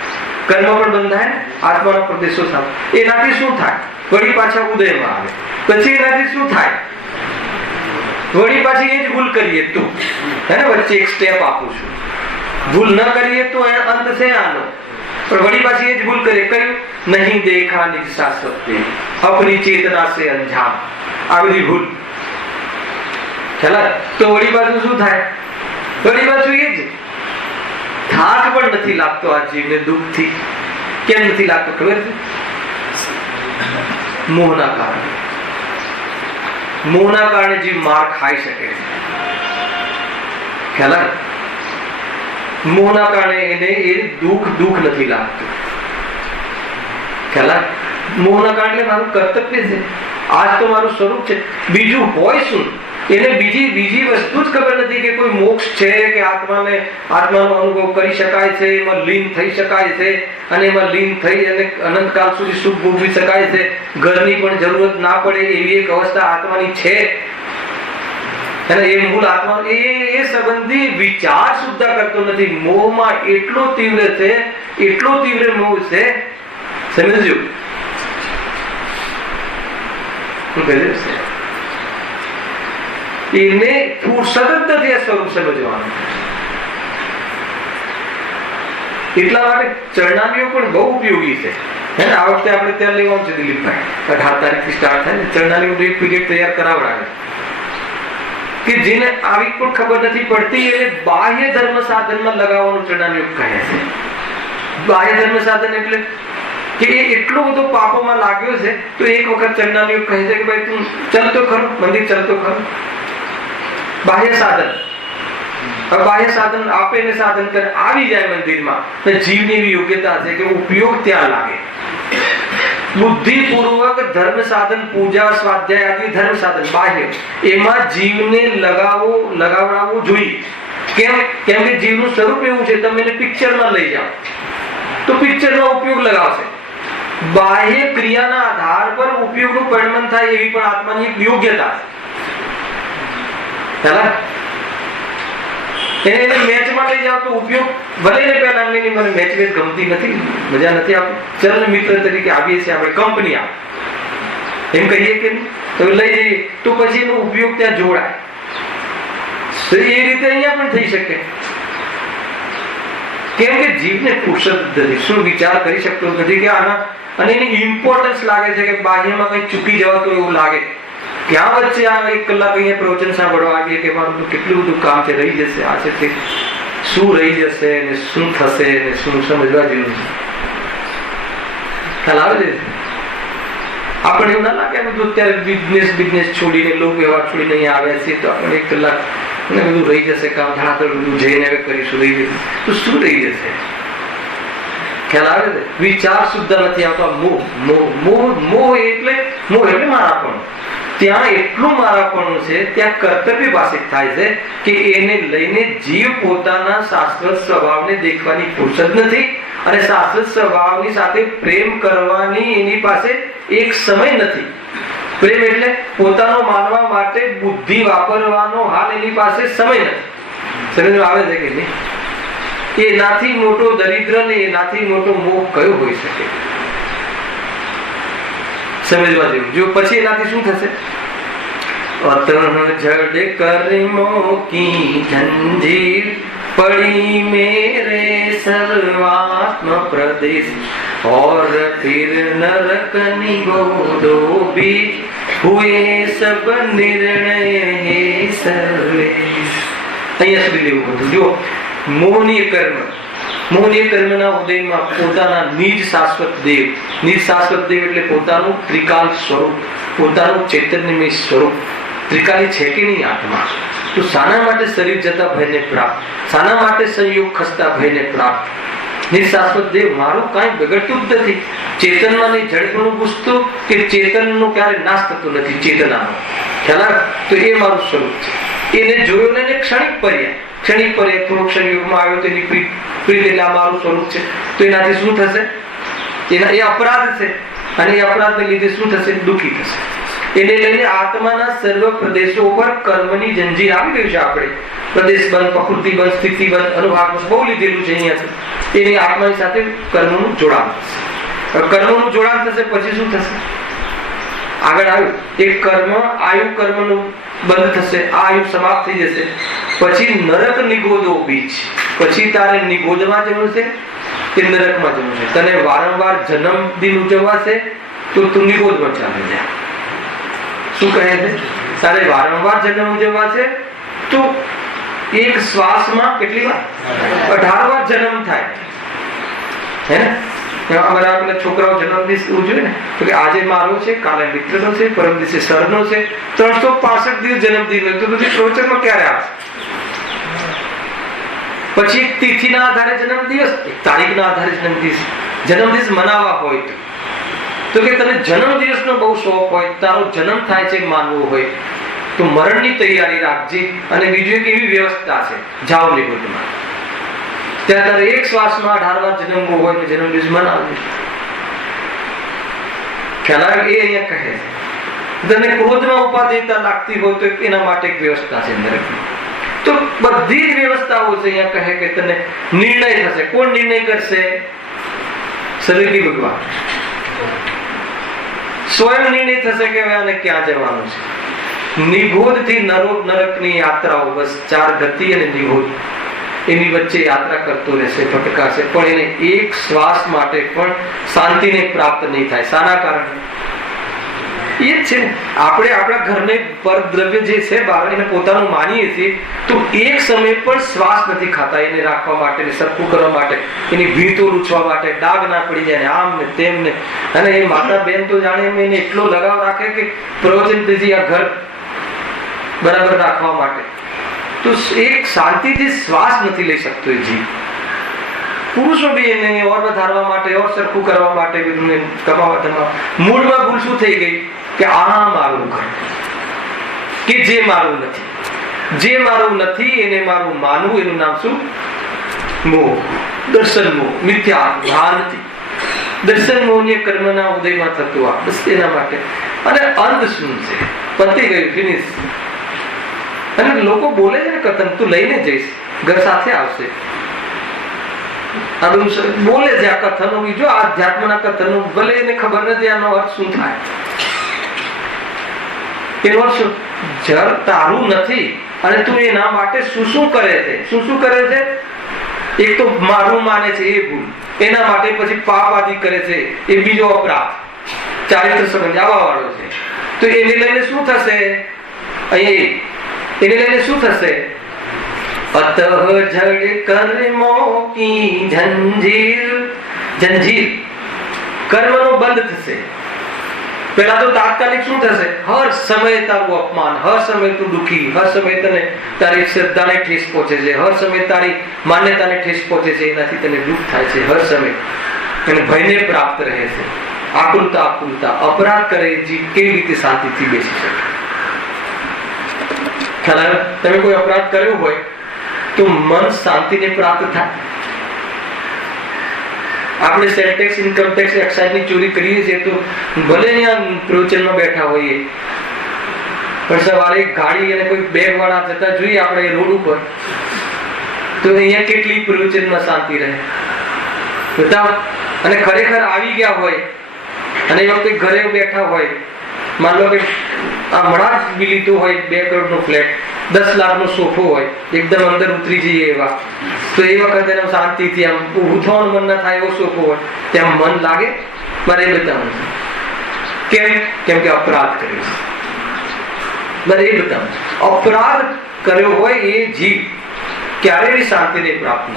કર્મ પણ બંધાય ને, આત્માના પ્રદેશો થાય. એનાથી શું થાય? વળી પાછા ઉદયમાં આવે. પછી એનાથી શું થાય? વળી પાછી એ જ ભૂલ કરીએ તો, હે ને? વચ્ચે એક સ્ટેપ આપું છું. ભૂલ ન કરીએ તો અંત છે આનો, પણ વળી પાછી એ જ ભૂલ કરીએ. કયું? નહીં દેખા નિજ શાશ્વત અપની ચેતના સે અંજામ. આ બધી ભૂલ, ખ્યાલ? તો વળી પાછું શું થાય? વળી પાછું એ જ. થાક પણ નથી લાગતો આ જીવને દુઃખથી. કેમ નથી લાગતો ખબર છે? મોહના કારણે. મોહના કારણે જીવ માર ખાઈ શકે છે, ખ્યાલ? મોહના કારણે એને એ દુઃખ નથી લાગતું, ખ્યાલ? મોહના કારણે મારું કર્તવ્ય છે, આજ તો મારું સ્વરૂપ છે. બીજું હોય શું? એને બીજી વસ્તુ જ ખબર નથી કે કોઈ મોક્ષ છે, કે આત્માનો અનુભવ કરી શકાય છે, એમાં લીન થઈ શકાય છે, અને એમાં લીન થઈ અને અનંતકાળ સુધી સુખ ભોગવી શકાય છે. ઘરની પણ જરૂરત ના પડે એવી એક અવસ્થા આત્માની છે, અને એ મૂળ આત્મા એ સંબંધી વિચાર સુદ્ધા કરતો નથી. મોહમાં એટલો તીવ્ર છે, એટલો તીવ્ર મોહ છે, સમજજો. એને ફુરસદ જ નથી આ સ્વરૂપ સમજવાનું. એટલા માટે ચરણામીઓ પણ બહુ ઉપયોગી છે. આ વખતે આપણે ત્યાં લેવાનું છે દિલીપભાઈ, 18 તારીખથી સ્ટાર્ટ થાય ને ચરણામીઓ એક પીરિયડ તૈયાર કરાવડાવે, કે જેને આવી પણ ખબર નથી પડતી એને બાહ્ય ધર્મ સાધનમાં લગાવવાનું ચરણામીઓ કહે છે. બાહ્ય ધર્મ સાધન એટલે કે એ એટલો બધો પાપોમાં લાગ્યો છે, તો એક વખત ચરણામીઓ કહે છે કે ભાઈ તું ચાલતો ખરો, મંદિર ચાલતો ખરો. બાહ્ય સાધન, બાહ્ય સાધન આપે ને સાધન કરે, આવી જાય મંદિરમાં, જીવની એવી યોગ્યતા છે કે ઉપયોગ ત્યાં લાગે. બુદ્ધિપૂર્વક ધર્મ સાધન, પૂજા, સ્વાધ્યાય આદિ ધર્મ સાધન બાહ્ય, એમાં જીવને લગાવડાવવું જોઈએ. કેમ? કેમ કે જીવનું સ્વરૂપ એવું છે, તમે એને પિક્ચરમાં લઈ જાઓ તો પિક્ચરનો ઉપયોગ લગાવશે. બાહ્ય ક્રિયાના આધાર પર ઉપયોગનું પરિણામ થાય એવી પણ આત્માની યોગ્યતા છે. એને મેચમાં લઈ જાવ તો ઉપયોગ ભલે ને પહેલા મને મેચ ગમતી નથી, મજા નથી આવતી, ચલ મિત્ર તરીકે આવીએ છીએ આપણે, કંપની આવે એમ કહીએ કે તો લઈ જઈએ, તો પછી એનો ઉપયોગ ત્યાં જોડાય. તો એ રીતે અહીંયા પણ થઈ શકે કે કેમ કે જીવને ફુરસદ નથી, શું વિચાર કરી શકતો નથી કે આના, અને એની ઇમ્પોર્ટન્સ લાગે છે કે બાહ્યમાં કંઈ ચૂકી જવા તો એવું લાગે. ત્યાં વચ્ચે આ 1 કલાક અહીંયા પ્રવચન સાંભળવા આવીએ કે મારું તો કેટલું બધું કામ છે, રહી જશે, આ છે તે, શું રહી જશે ને શું થશે ને શું સમજવા જેવું છે. ખ્યાલ આવે છે? આપણે એવું ના લાગે બધું અત્યારે બિઝનેસ છોડીને લોક વ્યવહાર છોડીને અહીંયા આવ્યા છીએ તો આપણે 1 કલાક ને બધું રહી જશે, કામ ધડાધડ બધું જઈને હવે કરીશું, રહી જશે તો શું રહી જશે? ખ્યાલ આવે છે? વિચાર સુદ્ધા નથી આવતો. મોહ એટલે મારાપણું. ત્યાં એટલું મારાપણું છે, ત્યાં કર્તવ્ય ભાષિત થાય છે કે એને લઈને જીવ પોતાના શાશ્વત સ્વભાવને દેખવાની ફુરસદ નથી, અને શાશ્વત સ્વભાવની સાથે પ્રેમ કરવાની એની પાસે એક સમય નથી. પ્રેમ એટલે પોતાનો માનવા માટે બુદ્ધિ વાપરવાનો હાલ એની પાસે સમય નથી. સમજ આવે છે કે નહીં? એનાથી મોટો દરિદ્ર ને એનાથી મોટો મોહ કયો હોઈ શકે? સમજવા જેવું. જો પછી એનાથી શું થશે? અતઃ જડ કર્મો કી જંજીર पड़ी मेरे सर्वात्म प्रदेश और फिर नरक निगोदो भी हुए सब निर्णय हे सर्वेश. અહીંયા સુધી લેવું હતું. જો મોહનીય કર્મના ઉદયમાં પોતાના નિજ શાશ્વત દેવ એટલે પોતાનું ત્રિકાલ સ્વરૂપ, પોતાનું ચૈતન્યમય સ્વરૂપ. ત્રિકાલી છે કે નહીં આત્મા? તો શાના માટે શરીર જતા ભયને પ્રાપ્ત, શાના માટે સંયોગ ખસતા ભયને પ્રાપ્ત? નિશાશ્વત દેવ મારું કાંઈ બગડતું જ નથી. ચેતનમાં નહીં જડપણું પૂછતું કે ચેતનનો ક્યારે નાશ થતો નથી. ચેતનાનો ખ્યાલ તો એ મારું સ્વરૂપ છે. એને જોયો ને ક્ષણિક પર્યાય થોડોક સંયોગમાં આવ્યો તો એની પ્રીત એટલે આ મારું સ્વરૂપ છે. તો એનાથી શું થશે? એ અપરાધ છે, અને એ અપરાધને લીધે શું થશે? દુઃખી થશે. એને લઈને આત્માના સર્વ પ્રદેશો ઉપર કર્મની જંજીર આવી ગયું છે. આપણે પ્રદેશ બંધ, પ્રકૃતિ બંધ, સ્થિતિ બંધ, અનુભાવ બહુ લીધેલું છે અહીંયા. એની આત્માની સાથે કર્મનું જોડાણ થશે. કર્મનું જોડાણ થશે પછી શું થશે? આગળ આવ્યું એક કર્મ કર્મનું બંધ થશે, આ આયુ સમાપ્ત થઈ જશે. પછી નરક નિગોદો બીજ, પછી તારે નિગોદમાં જવું છે કે નરકમાં જવું છે? તને વારંવાર જન્મદિન ઉજવવા છે તો તું નિગોદમાં ચાલે જા. શું કહે છે? તારે વારંવાર જન્મ ઉજવવા છે તો એક શ્વાસમાં કેટલી વાર? 18 વાર જન્મ થાય. હે ને? અમારા પેલા છોકરાઓ જન્મદિવસ ઉજવે ને તો કે આજે મારો છે, કાલે મિત્રનો છે, પરમ દિવસે સરનો છે. 365 દિવસ જન્મદિન તો બધી પ્રવચનમાં ક્યારે આવશે? પછી એક તિથિના આધારે જન્મદિવસ, એક તારીખના આધારે જન્મદિવસ મનાવવા હોય તો કે તને જન્મદિવસનો બહુ શોખ હોય, તારો જન્મ થાય છે માનવો હોય તો મરણની તૈયારી રાખજે. અને બીજું એક એવી વ્યવસ્થા છે જાવ નિગોદમાં, ત્યાં તારે એક શ્વાસમાં 18 વાર જન્મવો હોય તો જન્મદિવસ મનાવજો. ખ્યાલ આવે? એ અહીંયા કહે છે. તને ક્રોધમાં ઉપાધિતા લાગતી હોય તો એના માટે એક વ્યવસ્થા છે નરકની. તો બધી જ વ્યવસ્થાઓ છે. અહીંયા કહે કે તને નિર્ણય થશે. કોણ નિર્ણય કરશે? શરીરની ભગવાન સ્વયં નિર્ણય થશે કે હવે આને ક્યાં જવાનું છે. નિગોદ થી નરકની યાત્રાઓ, બસ 4 ગતિ અને નિગોદ, એની વચ્ચે યાત્રા કરતો રહેશે, ભટકાશે, પણ એને એક શ્વાસ માટે પણ શાંતિને પ્રાપ્ત નહીં થાય. શાના કારણે? એ જ છે. આપણે આપણા ઘરને પરદ્રવ્ય જે છે બહાર એને પોતાનું માનીએ છીએ તો એક સમય પણ શ્વાસ નથી ખાતા એને રાખવા માટે, સરખું કરવા માટે, એની ભીંતો લૂછવા માટે, ડાઘ ના પડી જાય આમ ને તેમ ને. અને એ માતા બેન તો જાણે એને એટલો લગાવ રાખે કે પ્રવચનથી આ ઘર બરાબર રાખવા માટે. તો એક શાંતિથી શ્વાસ નથી લઈ શકતો એ જીવ. પુરુષો બી એને ઓર વધારવા માટે, ઓર સરખું કરવા માટે કમાવા મૂળમાં ભૂલ શું થઈ ગઈ કે આ મારું ઘર, કે જે મારું નથી એને મારું માનવું. એનું નામ શું? મોહ, દર્શન મોહ, મિથ્યા ભ્રાંતિ. દર્શન મોહની કર્મના ઉદયમાં થતું આ બસ એના માટે. અને અંત શું છે? પતી ગયું, ફિનિશ. અને લોકો બોલે છે ને કથન તું લઈને જઈશ, ઘર સાથે આવશે, આ બધું બોલે છે. આ કથનો બીજો આધ્યાત્મના કથનો ભલે એને ખબર નથી આનો અર્થ શું થાય. એનો અર્થ શું? જળ તારું નથી અને તું એના માટે શું કરે છે? એક તો મારું માને છે એ ભૂલ, એના માટે પછી પાપ આદિ કરે છે એ બીજો અપરાધ, ચારિત્ર સંબંધ આવા વાળો છે. તો એને લઈને શું થશે? એને લઈને શું થશે? અતઃ જડ કર્મો કી જંજીર, કર્મનો બંધ થશે. પેલા તો તાત્કાલિક શું થશે? હર સમય તારું અપમાન, હર સમય તું દુઃખી, હર સમય તને તારી શ્રદ્ધાને ઠેસ પહોંચે છે, હર સમય તારી માન્યતાને ઠેસ પહોંચે છે, એનાથી તને દુઃખ થાય છે હર સમય, અને ભયને પ્રાપ્ત રહે છે. આકુલતા અપરાધ કરે જીવ કેવી રીતે શાંતિથી બેસી શકે? ખ્યાલ? તમે કોઈ અપરાધ કર્યો હોય તો મન શાંતિને પ્રાપ્ત થાય. આપણે sale tax, income tax, excise ની ચોરી કરીએ છીએ તો ભલે ત્યાં પ્રવચનમાં બેઠા હોઈએ, પણ સવારે ગાડી અને કોઈ બેગ વાળા જતા જોઈએ આપણે રોડ ઉપર, તો અહીંયા કેટલી પ્રવચનમાં શાંતિ રહે બતાવો. અને ખરેખર આવી ગયા હોય અને એ વખતે ઘરે બેઠા હોય, માન લો કે હમણાં જ લીધું હોય 2 કરોડનો ફ્લેટ, 10 લાખનો સોફો હોય, એકદમ અંદર ઉતરી જઈએ એવા, તો એ વખતે એમ શાંતિથી આમ ઊભું થવાનું મન ના થાય એવો સોફો હોય, ત્યાં મન લાગે? મારે એ બતાવવાનું છે. કેમ કે અપરાધ કર્યો છે. મારે એ બતાવવાનું, અપરાધ કર્યો હોય એ જીવ ક્યારેય શાંતિને પ્રાપ્ત ન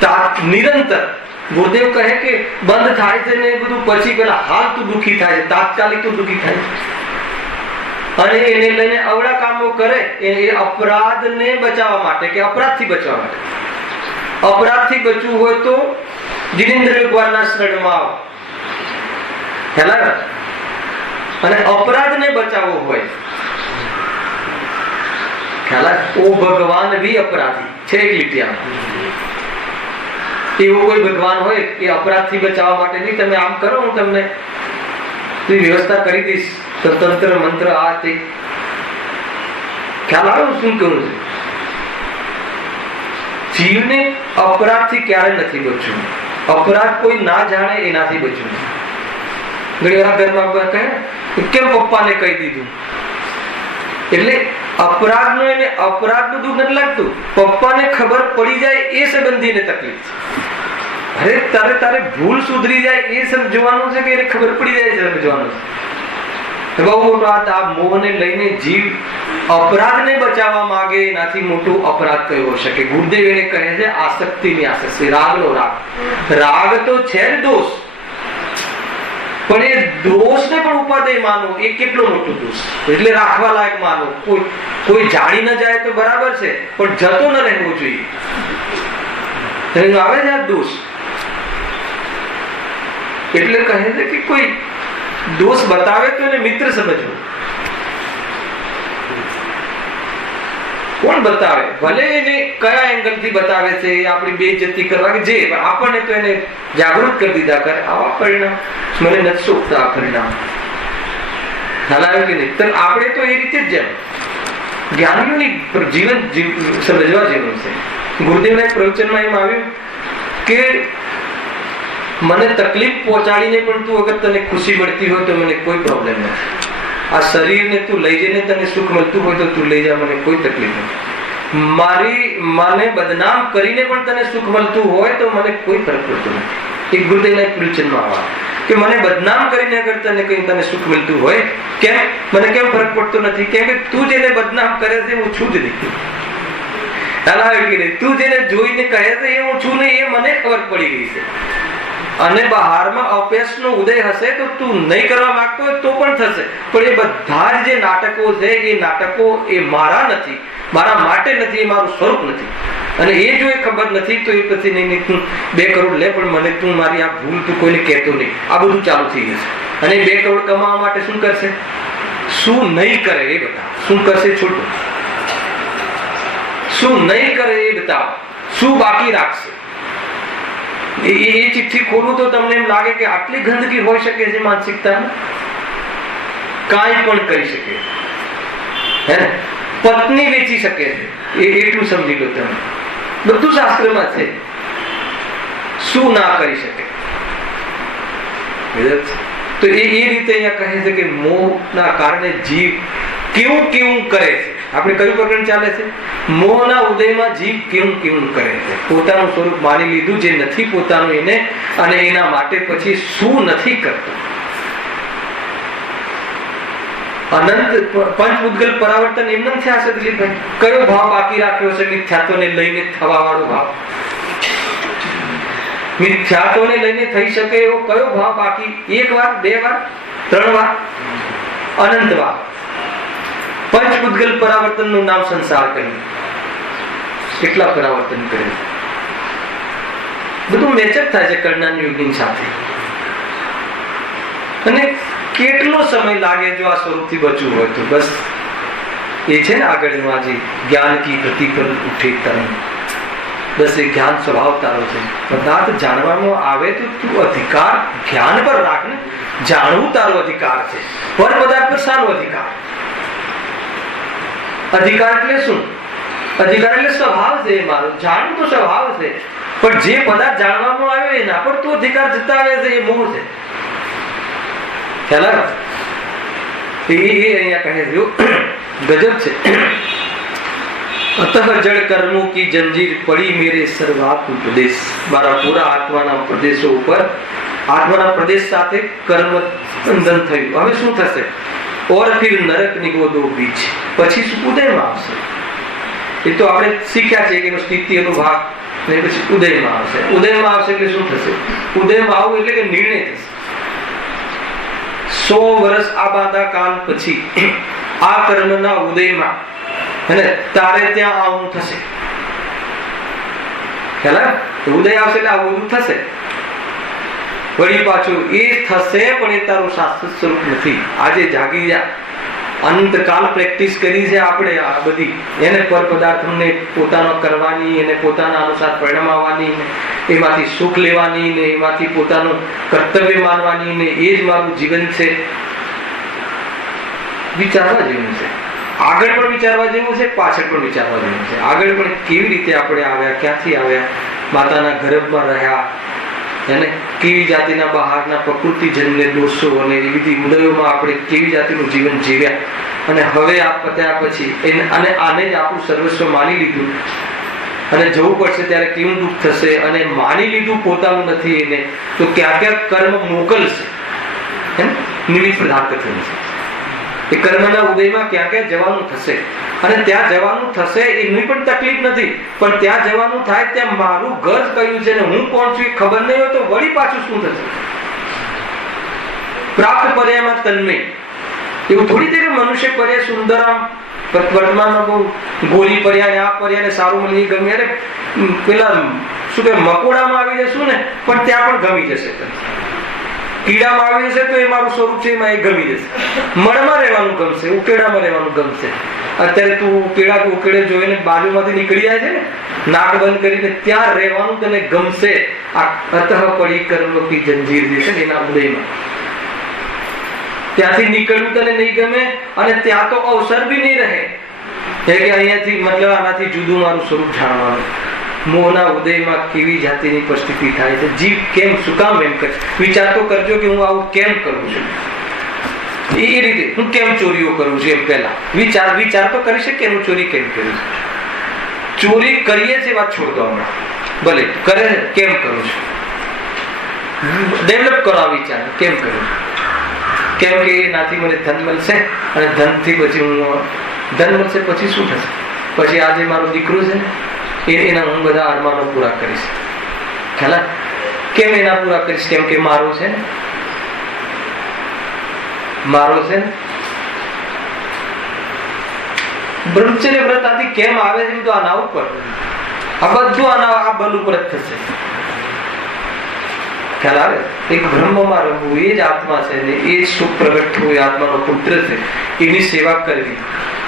થાય. નિરંતર ગુરુદેવ કહે કે બંધ થાય છે ને એ બધું પછી પેલા હાલ તું દુઃખી થાય છે, તાત્કાલિક તું દુઃખી થાય છે. અને એને લઈને અવળા કામો કરે એ અપરાધને બચાવવા માટે કે અપરાધથી બચવા માટે. અપરાધથી બચવું હોય તો જીનેન્દ્ર ભગવાનના શરણમાં આવો. ખ્યાલ? અને અપરાધને બચાવવો હોય, ખ્યાલ? ઓ ભગવાન ભી અપરાધી છે એક લીટીયામાં. એવું કોઈ ભગવાન હોય કે અપરાધથી બચાવવા માટે નહીં, તમે આમ કરો, હું તમને વ્યવસ્થા કરી દઈશ, તો તંત્ર મંત્ર આ તે. ખ્યાલ આવે શું કહું છું? જીવને અપરાધથી ક્યારે નથી બચવું. અપરાધ કોઈ ના જાણે એનાથી બચવું. ઘણી વાર ઘરમાં કહે કેમ પપ્પાને કહી દીધું, એટલે અપરાધનું એને અપરાધનું દુઃખ નથી લાગતું, પપ્પાને ખબર પડી જાય એ સંબંધીને તકલીફ છે. અરે તારે ભૂલ સુધરી જાય એ સમજવાનું છે કે એને ખબર પડી જાય સમજવાનું છે. બહુ મોટો આ મોહને લઈને જીવ અપરાધને બચાવવા માંગે, એનાથી મોટો અપરાધ કયો હોઈ શકે? ગુરુદેવ એને કહે છે આસક્તિની આસક્તિ, રાગનો રાગ. રાગ તો છે જ દોષ, પણ એ દોષને પણ ઉપાદેય માનો એ કેટલો મોટો દોષ, એટલે રાખવા લાયક માનો. કોઈ જાણી ન જાય તો બરાબર છે, પણ જતો ન રહેવો જોઈએ. આવે છે આ દોષ. એટલે કહે છે કે કોઈ દોષ બતાવે તો એને મિત્ર સમજવો. કોણ બતાવે, ભલે એને કયા એંગલ થી બતાવે છે, આપણી બેઇજ્જતી કરવા કે જે, આપણને તો એને જાગૃત કરી દીધા કરે આવા પરિણામ મને નથી શોભતા. આ પરિણામ ખ્યાલ આવ્યો કે નહીં? તો આપણે તો એ રીતે જ જેમ જ્ઞાનીઓની જીવન સમજવા જેવું છે. ગુરુદેવના પ્રવચનમાં એમ આવ્યું કે મને તકલીફ પહોંચાડીને પણ તું અગર તને ખુશી મળતી હોય તો મને કોઈ પ્રોબ્લેમ નથી. આ શરીરને તું લઈ જઈને તને સુખ મળતું હોય તો તું લઈ જા, મને કોઈ તકલીફ નથી. મને બદનામ કરીને પણ તને સુખ મળતું હોય તો મને કોઈ ફરક પડતો નથી. એક ગુરુદેવના પ્રવચનમાં આવા કે મને બદનામ કરીને અગર તને સુખ મળતું હોય, કેમ મને કેમ ફરક પડતો નથી? કેમ કે તું જેને બદનામ કરે છે હું છું જ નહીં. તું જેને જોઈને કહે છે એ હું છું નહીં, એ મને ખબર પડી ગઈ છે. અને બહારમાં અપયશનો ઉદય હશે તો તું નહીં કરવા માંગતો હોય તો પણ થશે, પણ એ બધા જ જે નાટકો છે એ નાટકો એ મારા નથી, મારા માટે નથી, એ મારું સ્વરૂપ નથી. અને એ જો એ ખબર નથી તો એ પછી નહીં તું 2 કરોડ લે પણ મને તું મારી આ ભૂલ તું કોઈને કહેતો નહીં, આ બધું ચાલુ થઈ જશે. અને 2 કરોડ કમાવા માટે શું કરશે, શું નહીં કરે એ બતાવ. શું કરશે છોટું, શું નહીં કરે એ બતાવ, શું બાકી રાખશે. એ ચિઠ્ઠી ખોલું તો તમને એમ લાગે કે આટલી ગંદકી હોઈ શકે છે માનસિકતામાં. કાંઈ પણ કરી શકે, હે ને? પત્ની વેચી શકે છે, એટલું સમજી લો તમે. બધું શાસ્ત્રમાં છે. શું ના કરી શકે? તો એ રીતે અહીંયા કહે છે કે મોહના કારણે જીવ કેવું કરે છે. આપણે કયું પ્રકરણ ચાલે છે? મોહના ઉદયમાં જીવ કેવું કેવું કરે છે, પોતાનું સ્વરૂપ માની લીધું જે નથી પોતાનું એને, અને એના માટે પછી શું નથી કરતું. અનંત પંચભૂતગલ પરાવર્તન એમને થયા છે દિલીપભાઈ. કયો ભાવ બાકી રાખ્યો છે? મિથ્યાત્વને લઈને થવા વાળો ભાવ. મિથ્યાત્વને લઈને થઈ શકે એવો કયો ભાવ બાકી? એક વાર, બે વાર, ત્રણ વાર, અનંત વાર. પંચભૂતગલ પરાવર્તન નું નામ સંસાર કર્યું. કેટલા પરાવર્તન કર્યું? બધું મેચઅપ થાય છે કર્ણાન યોગીની સાથે. અને કેટલો સમય લાગે જો આ સ્વરૂપથી બચવું હોય તો? બસ એ છે ને આગળનું આજે જ્ઞાન કી ગતિ પર ઉઠે તરંગ. બસ એ જ્ઞાન સ્વભાવ તારો છે. પદાર્થ જાણવામાં આવે તો તું અધિકાર જ્ઞાન પર રાખ ને. જાણવું તારો અધિકાર છે, પર પદાર્થ પર સારો અધિકાર. અધિકાર એટલે શું? અધિકાર એટલે સ્વભાવ છે મારો. જાણવું તો સ્વભાવ છે, પણ જે પદાર્થ જાણવામાં આવ્યો એના પર તું અધિકાર જતાવે છે એ મોહ છે. ખ્યાલ આવે? એ અહીંયા કહે છે ગજબ છે. અતઃ જડ કર્મો કી જંજીર પડી મેરે સર્વાત્મ પ્રદેશ. મારા પૂરા આત્માના પ્રદેશો ઉપર, આત્માના પ્રદેશ સાથે કર્મ બંધન થયું. હવે શું થશે? ઓર ફિર નરક નિગો દો બીચ. પછી શું ઉદયમાં આવશે? એ તો આપણે શીખ્યા છે કે સ્થિતિ અનુભાગ ને પછી ઉદયમાં આવશે. ઉદયમાં આવશે એટલે શું થશે? ઉદયમાં આવું એટલે કે નિર્ણય થશે. 100 વર્ષ આબાદા કાલ પછી આ કર્મના ઉદયમાં અને તારે ત્યાં આવું થશે. ખ્યાલ? ઉદય આવશે એટલે આવું થશે. વળી પાછું એ થશે પણ એ તારું શાશ્વત સ્વરૂપ નથી. આજે જાગી જા. અંતકાલ પ્રેક્ટિસ કરી છે આપણે આ બધી. એને પર પદાર્થને પોતાનો કરવાની, એને પોતાના અનુસાર પરિણામ આવવાની, એમાંથી સુખ લેવાની, ને એમાંથી પોતાનું કર્તવ્ય માનવાની, ને એ જ મારું જીવન છે. વિચારવા જેવું છે. આગળ પણ વિચારવા જેવું છે, પાછળ પણ વિચારવા જેવું છે. આગળ પણ કેવી રીતે આપણે આવ્યા, ક્યાંથી આવ્યા, માતાના ગર્ભમાં રહ્યા, એને કેવી જાતિના બહારના પ્રકૃતિ જન્મે દોષો અને એ બધી ઉદયોમાં આપણે કેવી જાતિનું જીવન જીવ્યા, અને હવે આ પત્યા પછી અને આને જ આપણું સર્વસ્વ માની લીધું, અને જવું પડશે ત્યારે કેવું દુઃખ થશે. અને માની લીધું પોતાનું નથી એને, તો ક્યાં ક્યાં કર્મ મોકલશે, નિમિત્ત પદાર્થ થયું છે. એ કર્મના ઉદયમાં ક્યાં ક્યાં જવાનું થશે, અને ત્યાં જવાનું થશે એની પણ તકલીફ નથી, પણ ત્યાં જવાનું થાય ત્યાં મારું ઘર કયું છે ને હું કોણ છું એ ખબર નહીં હોય તો વળી પાછું શું થશે? પ્રાપ્ત પર્યામાં તન્મય. એવું થોડી છે કે મનુષ્ય પર્યા સુંદર, આમ વર્તમાનમાં બહુ ગોળી પર્યા ને આ પર્યા ને સારું મળી ગમે, અરે પેલા શું કે મકોડામાં આવી જશું ને પણ ત્યાં પણ ગમી જશે. કીડામાં આવી જશે તો એ મારું સ્વરૂપ છે, એમાં એ ગમી જશે. મળમાં રહેવાનું ગમશે, ઉકેડામાં રહેવાનું ગમશે. અત્યારે તું ઉકેડે જોઈને બાજુમાંથી નીકળી જાય છે ને, નાક બંધ કરીને ત્યાં રહેવાનું તને ગમશે. આ અતઃ પડી કર્મ કી જંજીર જે છે ને એના ઉદયમાં ત્યાંથી નીકળવું તને નહીં ગમે, અને ત્યાં તો અવસર બી નહીં રહે કે અહીંયાથી મતલબ આનાથી જુદું મારું સ્વરૂપ જાણવાનું. મોહના ઉદયમાં કેવી જાતિની પરિસ્થિતિ થાય છે. જીવ કેમ, શું કામ એમ કરે? વિચાર તો કરજો કે હું આવું કેમ કરું છું, એ રીતે હું કેમ ચોરીઓ કરું છું. એમ પહેલા વિચાર તો કરી શકે હું ચોરી કેમ કરું છું. ચોરી કરીએ છે વાત છોડ દો હમણાં, ભલે કરે છે કેમ કરું છું. ડેવલપ કરો આ વિચાર, કેમ કરું છું. કેમ કે એનાથી મને ધન મળશે, અને ધનથી પછી ધન મળશે પછી શું થશે? પછી આજે મારો દીકરો છે એના હું બધા અરમાનો પૂરા કરીશ. ખ્યાલ? કેમ એના પૂરા કરીશ? કેમ કે મારો છે ને બ્રહ્મચર્ય વ્રત આદિ કેમ આવે છે? તો આના ઉપર આ બધું આ બલ ઉપર જ થશે. ખ્યાલ આવે? એક બ્રહ્મમાં રહેવું એ જ આત્મા છે ને એ જ સુખ પ્રગટ થવું એ આત્માનો પુત્ર છે. એની સેવા કરવી,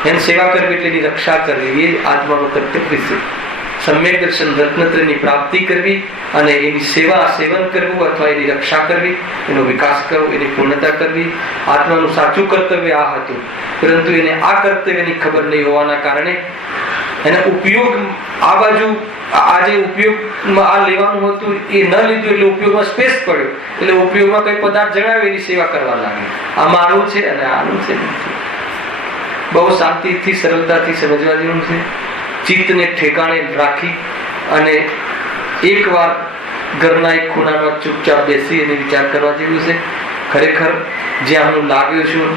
એની સેવા કરવી એટલે એની રક્ષા કરવી એ જ આત્માનો કર્તવ્ય છે. સમ્યક દર્શન રત્નત્રયની પ્રાપ્તિ કરવી અને એની સેવન કરવું અથવા એની રક્ષા કરવી, એનો વિકાસ કરવો, એની પૂર્ણતા કરવી આત્માનું સાચું કર્તવ્ય આ હતું. પરંતુ એને આ કર્તવ્યની ખબર નહીં હોવાના કારણે એને ઉપયોગ આ બાજુ આજે ઉપયોગમાં આ લેવાનું હતું એ ન લીધું, એટલે ઉપયોગમાં સ્પેસ પડ્યો, એટલે ઉપયોગમાં કઈ પદાર્થ જણાવે એની સેવા કરવા લાગે. આ મારું છે અને આનું છે. બહુ શાંતિથી સરળતાથી સમજવા જેવું છે. ચિત્તને ઠેકાણે રાખી અને એકવાર ઘરના એક ખૂણામાં ચૂપચાપ બેસી અને વિચાર કરવા જેવું છે. ખરેખર જ્યાં હું લાગ્યો છું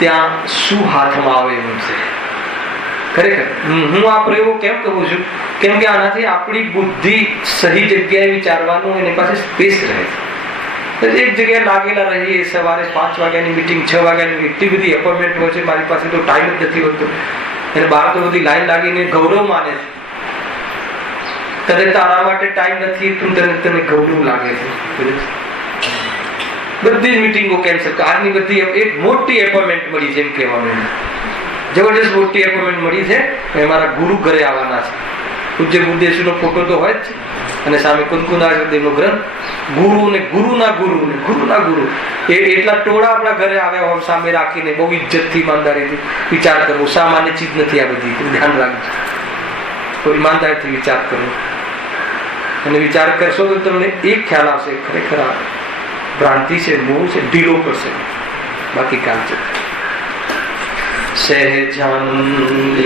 ત્યાં શું હાથમાં આવે એમ છે. ખરેખર હું આ પ્રયોગો કેમ કહું છું? કેમ કે આનાથી આપણી બુદ્ધિ સહી જગ્યાએ વિચારવાનું એની પાસે સ્પેસ રહે છે. એક જગ્યાએ લાગેલા રહીએ, સવારે 5 વાગ્યાની મીટિંગ, 6 વાગ્યાની એટલી બધી એપોઇન્ટમેન્ટ હોય છે, મારી પાસે તો ટાઈમ જ નથી હોતો. અને બહાર તો બધી લાઈન લાગીને ગૌરવ માને છે. તને તારા માટે ટાઈમ નથી, તને ગૌરવ લાગે છે. બધી મીટિંગો કેન્સલ. આજની બધી એક મોટી એપોઇન્ટમેન્ટ મળી છે એમ કહેવાનું, જબરજસ્ત મોટી એપોઇન્ટમેન્ટ મળી છે. મારા ગુરુ ઘરે આવવાના છે. પૂજ્ય બુદ્ધેશ્વરનો ફોટો તો હોય જ છે અને સામે કુંકુનાદેવનો ગ્રંથ. ગુરુ ને ગુરુના ગુરુ ને ગુરુના ગુરુ એટલા ટોળા આપણા ઘરે આવ્યા હોય સામે રાખીને બહુ ઇજ્જતથી ઈમાનદારીથી વિચાર કરવો. સામાન્ય ચીજ નથી આ બધી, ધ્યાન રાખજો. કોઈ ઈમાનદારીથી વિચાર કરવો અને વિચાર કરશો તો તમને એક ખ્યાલ આવશે, ખરેખર આ ભ્રાંતિ છે, મોહ છે, ઢીલો કરશે, બાકી કામ છે. સહેજાનંદી